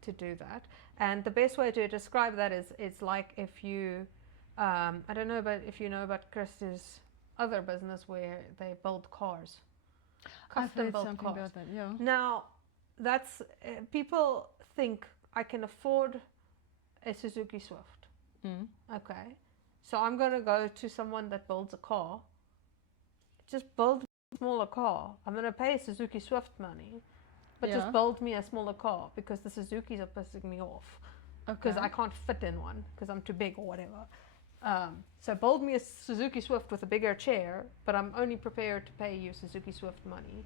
that. And the best way to describe that is, it's like if you I don't know if you know about Chris's other business where they build cars. Custom built something cars. about that, yeah. Now, that's people think I can afford a Suzuki Swift. Okay, so I'm going to go to someone that builds a car. Just build a smaller car. I'm going to pay Suzuki Swift money, but just build me a smaller car, because the Suzukis are pissing me off. Because I can't fit in one because I'm too big or whatever. So build me a Suzuki Swift with a bigger chair, but I'm only prepared to pay you Suzuki Swift money.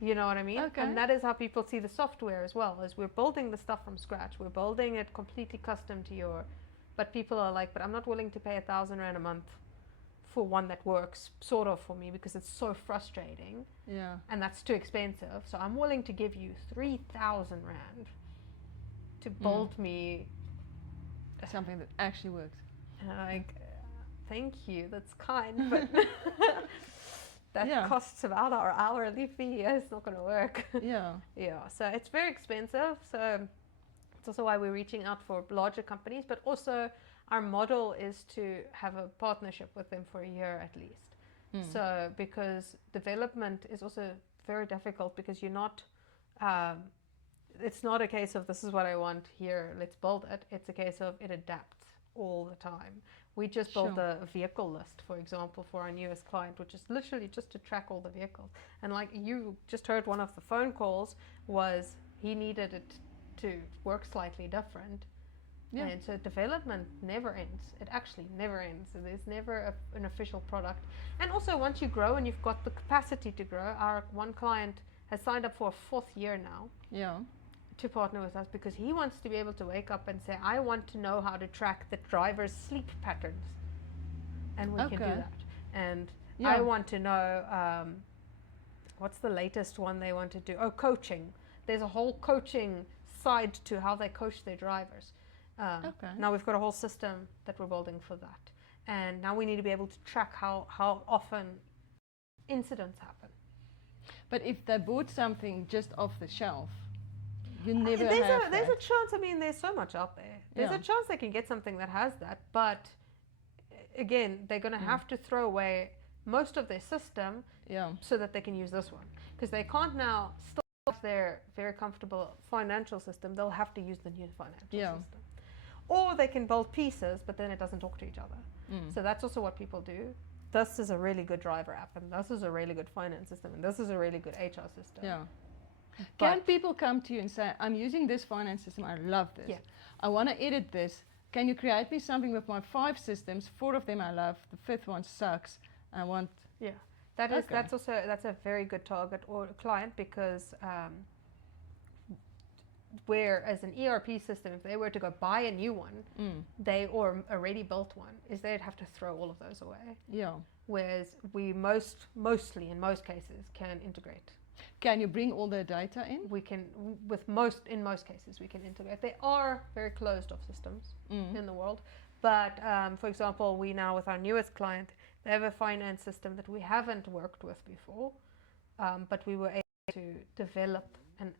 You know what I mean? Okay. And that is how people see the software as well, as we're building the stuff from scratch. We're building it completely custom to your... But people are like, but I'm not willing to pay 1,000 Rand a month for one that works sort of for me, because it's so frustrating. Yeah. And that's too expensive. So I'm willing to give you 3,000 Rand to build me something that actually works. And I'm like, thank you, that's kind, but that costs about our hourly fee. It's not going to work. Yeah. Yeah, so it's very expensive. So it's also why we're reaching out for larger companies, but also our model is to have a partnership with them for a year at least. So because development is also very difficult, because you're not, it's not a case of this is what I want here, let's build it. It's a case of it adapts all the time. We just built a vehicle list, for example, for our newest client, which is literally just to track all the vehicles. And like you just heard, one of the phone calls was he needed it to work slightly different. Yeah. And so development never ends. It actually never ends. So there's never an official product. And also once you grow and you've got the capacity to grow, our one client has signed up for a 4th year now. Yeah. To partner with us, because he wants to be able to wake up and say, I want to know how to track the driver's sleep patterns. And we can do that. And I want to know, what's the latest one they want to do? Oh, coaching. There's a whole coaching side to how they coach their drivers. Now we've got a whole system that we're building for that. And now we need to be able to track how often incidents happen. But if they bought something just off the shelf, you never there's a chance. I mean, there's so much out there. There's a chance they can get something that has that. But again, they're going to have to throw away most of their system so that they can use this one. Because they can't now still have their very comfortable financial system. They'll have to use the new financial system. Or they can build pieces, but then it doesn't talk to each other. So that's also what people do. This is a really good driver app, and this is a really good finance system, and this is a really good HR system. Yeah. Can people come to you and say, I'm using this finance system, I love this. Yeah. I want to edit this. Can you create me something with my 5 systems? 4 of them I love, the 5th one sucks. I want... Yeah, that's a very good target or client, because where as an ERP system, if they were to go buy a new one, they or already built one, is they'd have to throw all of those away. Yeah. Whereas we mostly in most cases can integrate. Can you bring all the data in? We can, in most cases we can integrate. They are very closed off systems in the world. But for example, we now with our newest client, they have a finance system that we haven't worked with before, but we were able to develop an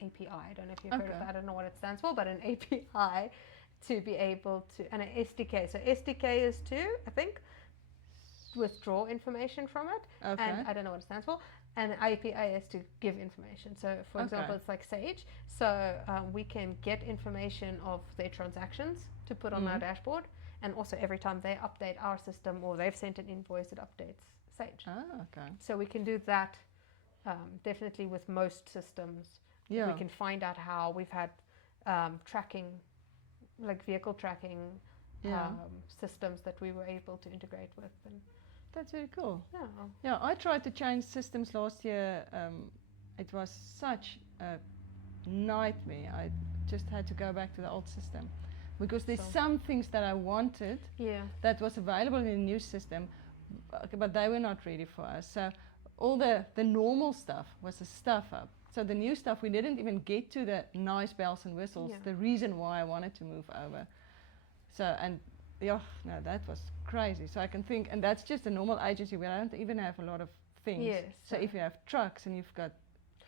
API. I don't know if you've heard of that. I don't know what it stands for, but an API to be able to, and an SDK. So SDK is to, I think, withdraw information from it. And I don't know what it stands for. And API is to give information. So for example, it's like Sage. So we can get information of their transactions to put on our dashboard. And also every time they update our system or they've sent an invoice, it updates Sage. So we can do that definitely with most systems. Yeah. We can find out how we've had tracking, like vehicle tracking systems that we were able to integrate with. And that's very cool. Yeah. Yeah, I tried to change systems last year. It was such a nightmare. I just had to go back to the old system. Because there's some things that I wanted that was available in the new system, but they were not ready for us. So all the normal stuff was a stuff up. So the new stuff, we didn't even get to the nice bells and whistles, the reason why I wanted to move over. So, and no, that was crazy. So I can think, and that's just a normal agency where I don't even have a lot of things. Yes. So if you have trucks and you've got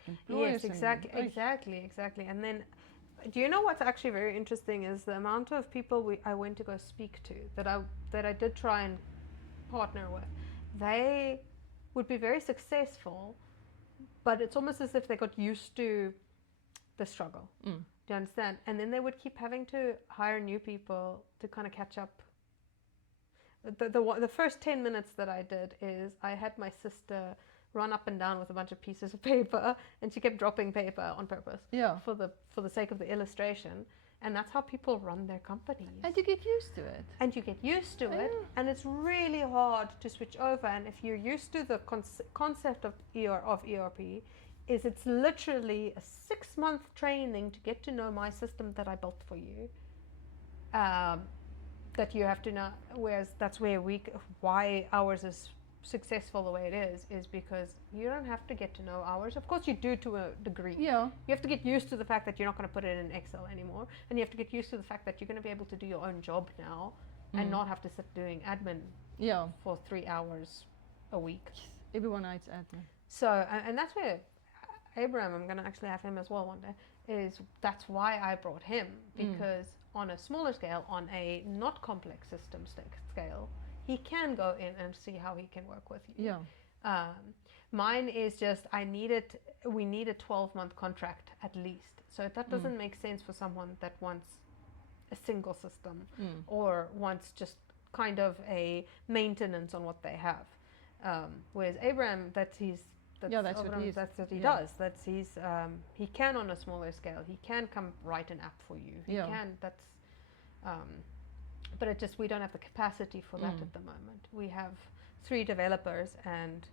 employees. Yes, exactly. And then, do you know what's actually very interesting is the amount of people I went to go speak to that I did try and partner with. They would be very successful, but it's almost as if they got used to the struggle. Do you understand? And then they would keep having to hire new people to kind of catch up. The first 10 minutes that I did is I had my sister run up and down with a bunch of pieces of paper, and she kept dropping paper on purpose for the sake of the illustration. And that's how people run their companies. And you get used to it. And it's really hard to switch over. And if you're used to the concept of ERP, it's literally a 6-month training to get to know my system that I built for you. That you have to know. Whereas that's why ours is successful the way it is because you don't have to get to know ours. Of course you do to a degree. Yeah. You have to get used to the fact that you're not going to put it in Excel anymore, and you have to get used to the fact that you're going to be able to do your own job now and not have to sit doing admin for 3 hours a week. Everyone hates admin. So, and that's where Abraham, I'm going to actually have him as well one day, that's why I brought him, because on a smaller scale, on a not complex system scale, he can go in and see how he can work with you. Yeah. Mine is just, we need a 12-month contract at least. So that doesn't make sense for someone that wants a single system or wants just kind of a maintenance on what they have. Whereas Abraham, that's what he does. That's he can on a smaller scale. He can come write an app for you. He can. But we don't have the capacity for that at the moment. We have 3 developers, and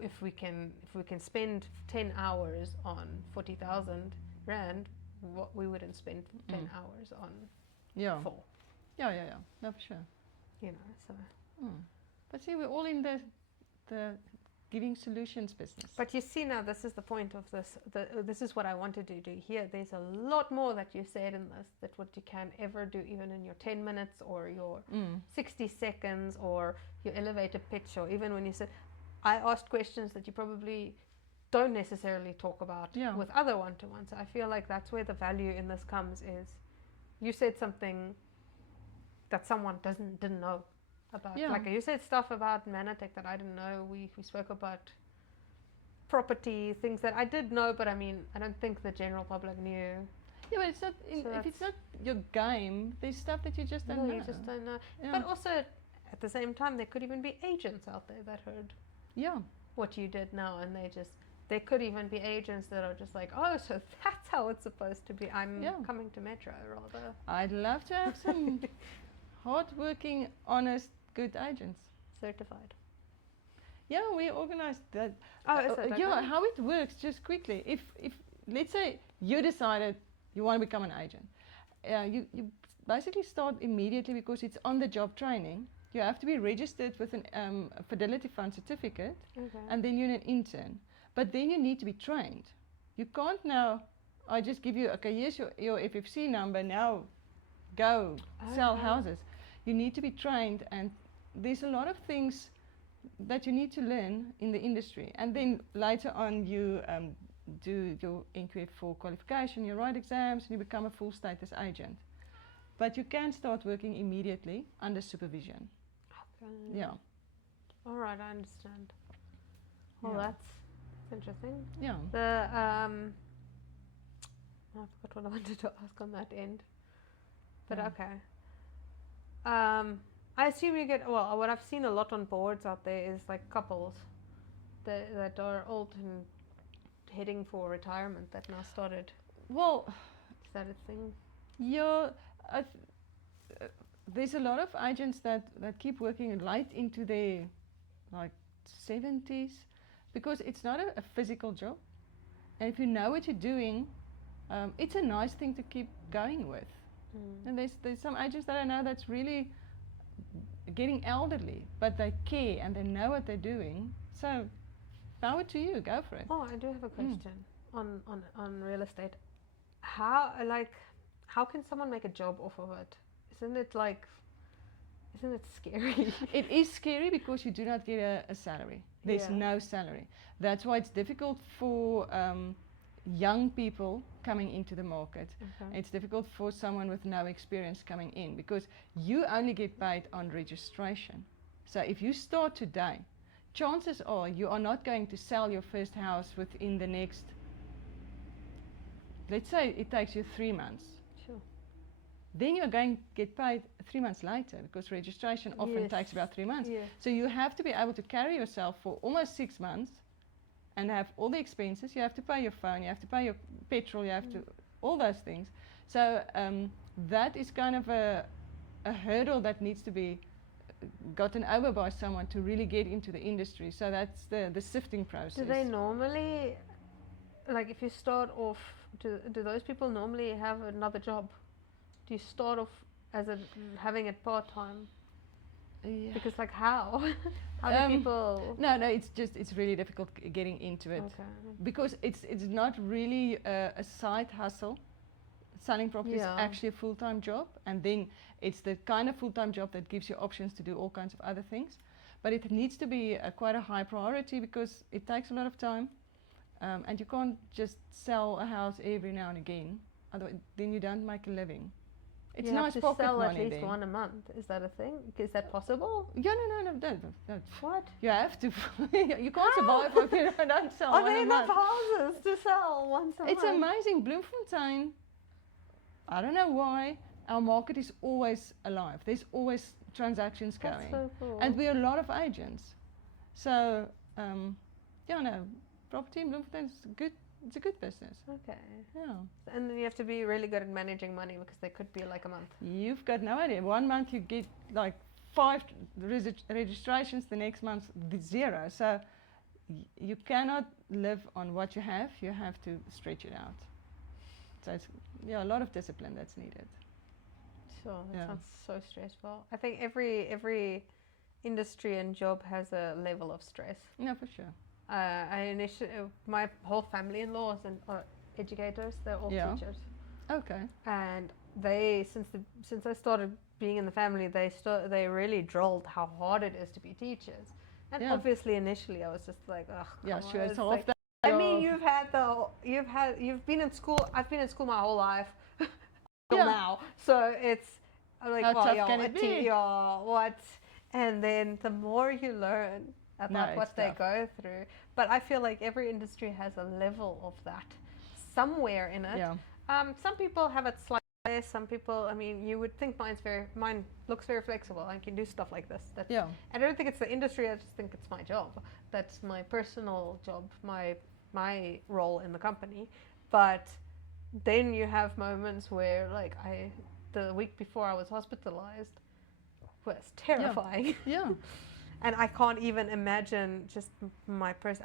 if we can spend 10 hours on 40,000 rand, what we wouldn't spend 10 hours on 4. Yeah. No, for sure. You know, so. But see, we're all in the giving solutions business. But you see now, this is the point of this. This is what I wanted to do here. There's a lot more that you said in this, that what you can ever do, even in your 10 minutes or your 60 seconds or your elevator pitch, or even when you said, I asked questions that you probably don't necessarily talk about with other one-to-ones. So I feel like that's where the value in this comes, is you said something that someone didn't know about. Like you said stuff about Manatech that I didn't know. We spoke about property, things that I did know, but I mean, I don't think the general public knew. Yeah, but it's not, if it's not your game, there's stuff that you just don't know. You just don't know. Yeah. But also, at the same time, there could even be agents out there that heard what you did now, and there could even be agents that are just like, oh, so that's how it's supposed to be. I'm coming to Metro, rather. I'd love to have some hard-working, honest, good agents. Certified. Yeah, we organized that. Oh, is it? How it works, just quickly. If let's say you decided you want to become an agent, you basically start immediately, because it's on-the-job training. You have to be registered with a Fidelity Fund certificate, and then you're an intern. But then you need to be trained. You can't now, I just give you, okay, here's your FFC number, now go sell houses. You need to be trained, and there's a lot of things that you need to learn in the industry. And then later on you do your NQF4 qualification, you write exams, and you become a full status agent. But you can start working immediately under supervision. Okay. Yeah. All right, I understand. Well, that's interesting. Yeah. I forgot what I wanted to ask on that end. But okay. I assume you get, well, what I've seen a lot on boards out there is like couples that are old and heading for retirement that now started. Well, is that a thing? Yeah, there's a lot of agents that keep working late into their like 70s, because it's not a physical job, and if you know what you're doing, it's a nice thing to keep going with. And there's some agents that I know that's really getting elderly, but they care and they know what they're doing. So power to you, go for it. Oh, I do have a question on real estate. How can someone make a job off of it? Isn't it scary? It is scary because you do not get a salary. There's no salary. That's why it's difficult for young people coming into the market. It's difficult for someone with no experience coming in, because you only get paid on registration. So if you start today, chances are you are not going to sell your first house within the next, let's say it takes you 3 months. Sure. Then you're going to get paid 3 months later, because registration often takes about 3 months. Yeah. So you have to be able to carry yourself for almost 6 months and have all the expenses. You have to pay your phone, you have to pay your petrol, you have to, all those things. So that is kind of a hurdle that needs to be gotten over by someone to really get into the industry. So that's the sifting process. Do they normally, like if you start off, do those people normally have another job? Do you start off as having it part-time? Yeah. Because like how? How do people? No, it's really difficult getting into it. Okay. Because it's not really a side hustle. Selling property is actually a full-time job, and then it's the kind of full-time job that gives you options to do all kinds of other things. but it needs to be quite a high priority because it takes a lot of time, and you can't just sell a house every now and again. Otherwise, then you don't make a living. It's you nice have to pocket sell at money least then. one a month. Is that a thing? Is that possible? Yeah, no, don't. What? You have to. You can't survive if you don't sell Are one there a enough month. houses to sell once a It's month? amazing. Bloemfontein, I don't know why, our market is always alive. There's always transactions That's going. so cool. And we're a lot of agents. So, yeah, no, property in Bloemfontein is good. It's a good business. Okay. Yeah. And then you have to be really good at managing money because they could be like a month. You've got no idea. 1 month you get like 5 registrations, the next month 0. So you cannot live on what you have. You have to stretch it out. So it's a lot of discipline that's needed. Sure, that Yeah. sounds so stressful. I think every industry and job has a level of stress. No, for sure. My whole family-in-law are educators. They're all Yeah. teachers, Okay. and they since I started being in the family, they really drilled how hard it is to be teachers. And Yeah. obviously, initially, I was just like, ugh. Yeah, come sure. on. It's It's half like, that. I mean, you've been in school. I've been in school my whole life till Yeah. now. So I'm like, How well, tough yeah, can it be? yeah, what? And then the more you learn about it's what they tough. go through, but I feel like every industry has a level of that somewhere in it. Yeah. Some people have it slightly less. Some people, I mean, you would think mine looks very flexible. I can do stuff like this. Yeah. I don't think it's the industry. I just think it's my job. That's my personal job, my role in the company. But then you have moments where, like, the week before I was hospitalized was terrifying. Yeah. And I can't even imagine just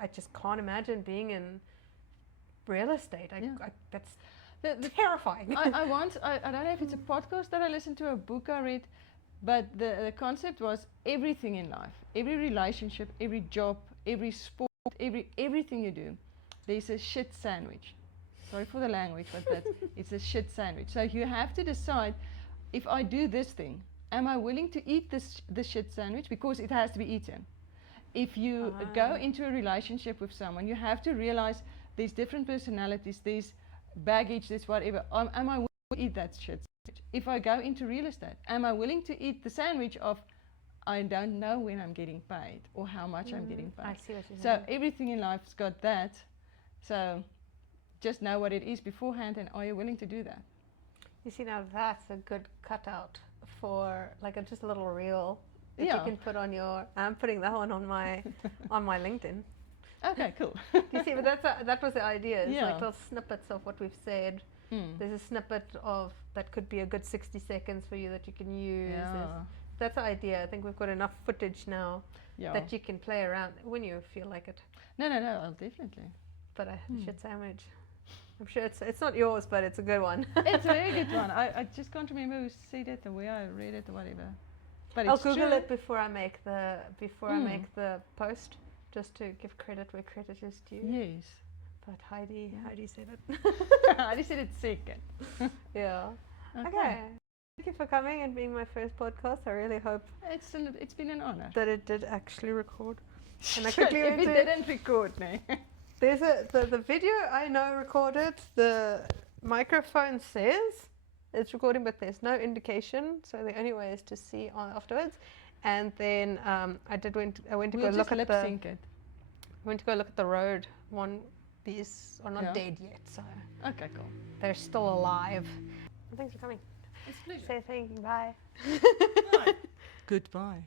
I just can't imagine being in real estate. That's The terrifying. I don't know if it's a podcast that I listened to, a book I read, but the concept was everything in life, every relationship, every job, every sport, everything you do, there's a shit sandwich. Sorry for the language, but it's a shit sandwich. So you have to decide, if I do this thing, am I willing to eat this shit sandwich because it has to be eaten? If you go into a relationship with someone, you have to realize there's different personalities, there's baggage, there's whatever. Am I willing to eat that shit sandwich? If I go into real estate, am I willing to eat the sandwich of I don't know when I'm getting paid or how much I'm getting paid? I see what you're So saying. everything in life's got that. So just know what it is beforehand, and are you willing to do that? You see, now that's a good cutout for like just a little reel that Yeah. you can put on your. I'm putting that one on my LinkedIn. Okay, cool. You see, but that was the idea. It's Yeah. like little snippets of what we've said. There's a snippet of that could be a good 60 seconds for you that you can use. Yeah. That's the idea. I think we've got enough footage now Yeah. that you can play around when you feel like it. No, I'll definitely. But a shit sandwich. I'm sure it's not yours, but it's a good one. It's a very good one. I just can't remember who said it or where I read it or whatever. But I'll it's Google true. it before I make the post, just to give credit where credit is due. Yes. But Heidi said it. I just said it second. Yeah. Okay. Thank you for coming and being my first podcast. I really hope It's been an honor. that it did actually record. And I If quickly it went to didn't record, no. there's the video I know recorded. The microphone says it's recording, but there's no indication. So the only way is to see on afterwards. And then I went to We'll go just look at lip the sync it. went to go look at the road. These are not Yeah. dead yet, so Okay, cool. they're still alive. Thanks for coming. It's a pleasure. Say thank you. Bye. Goodbye.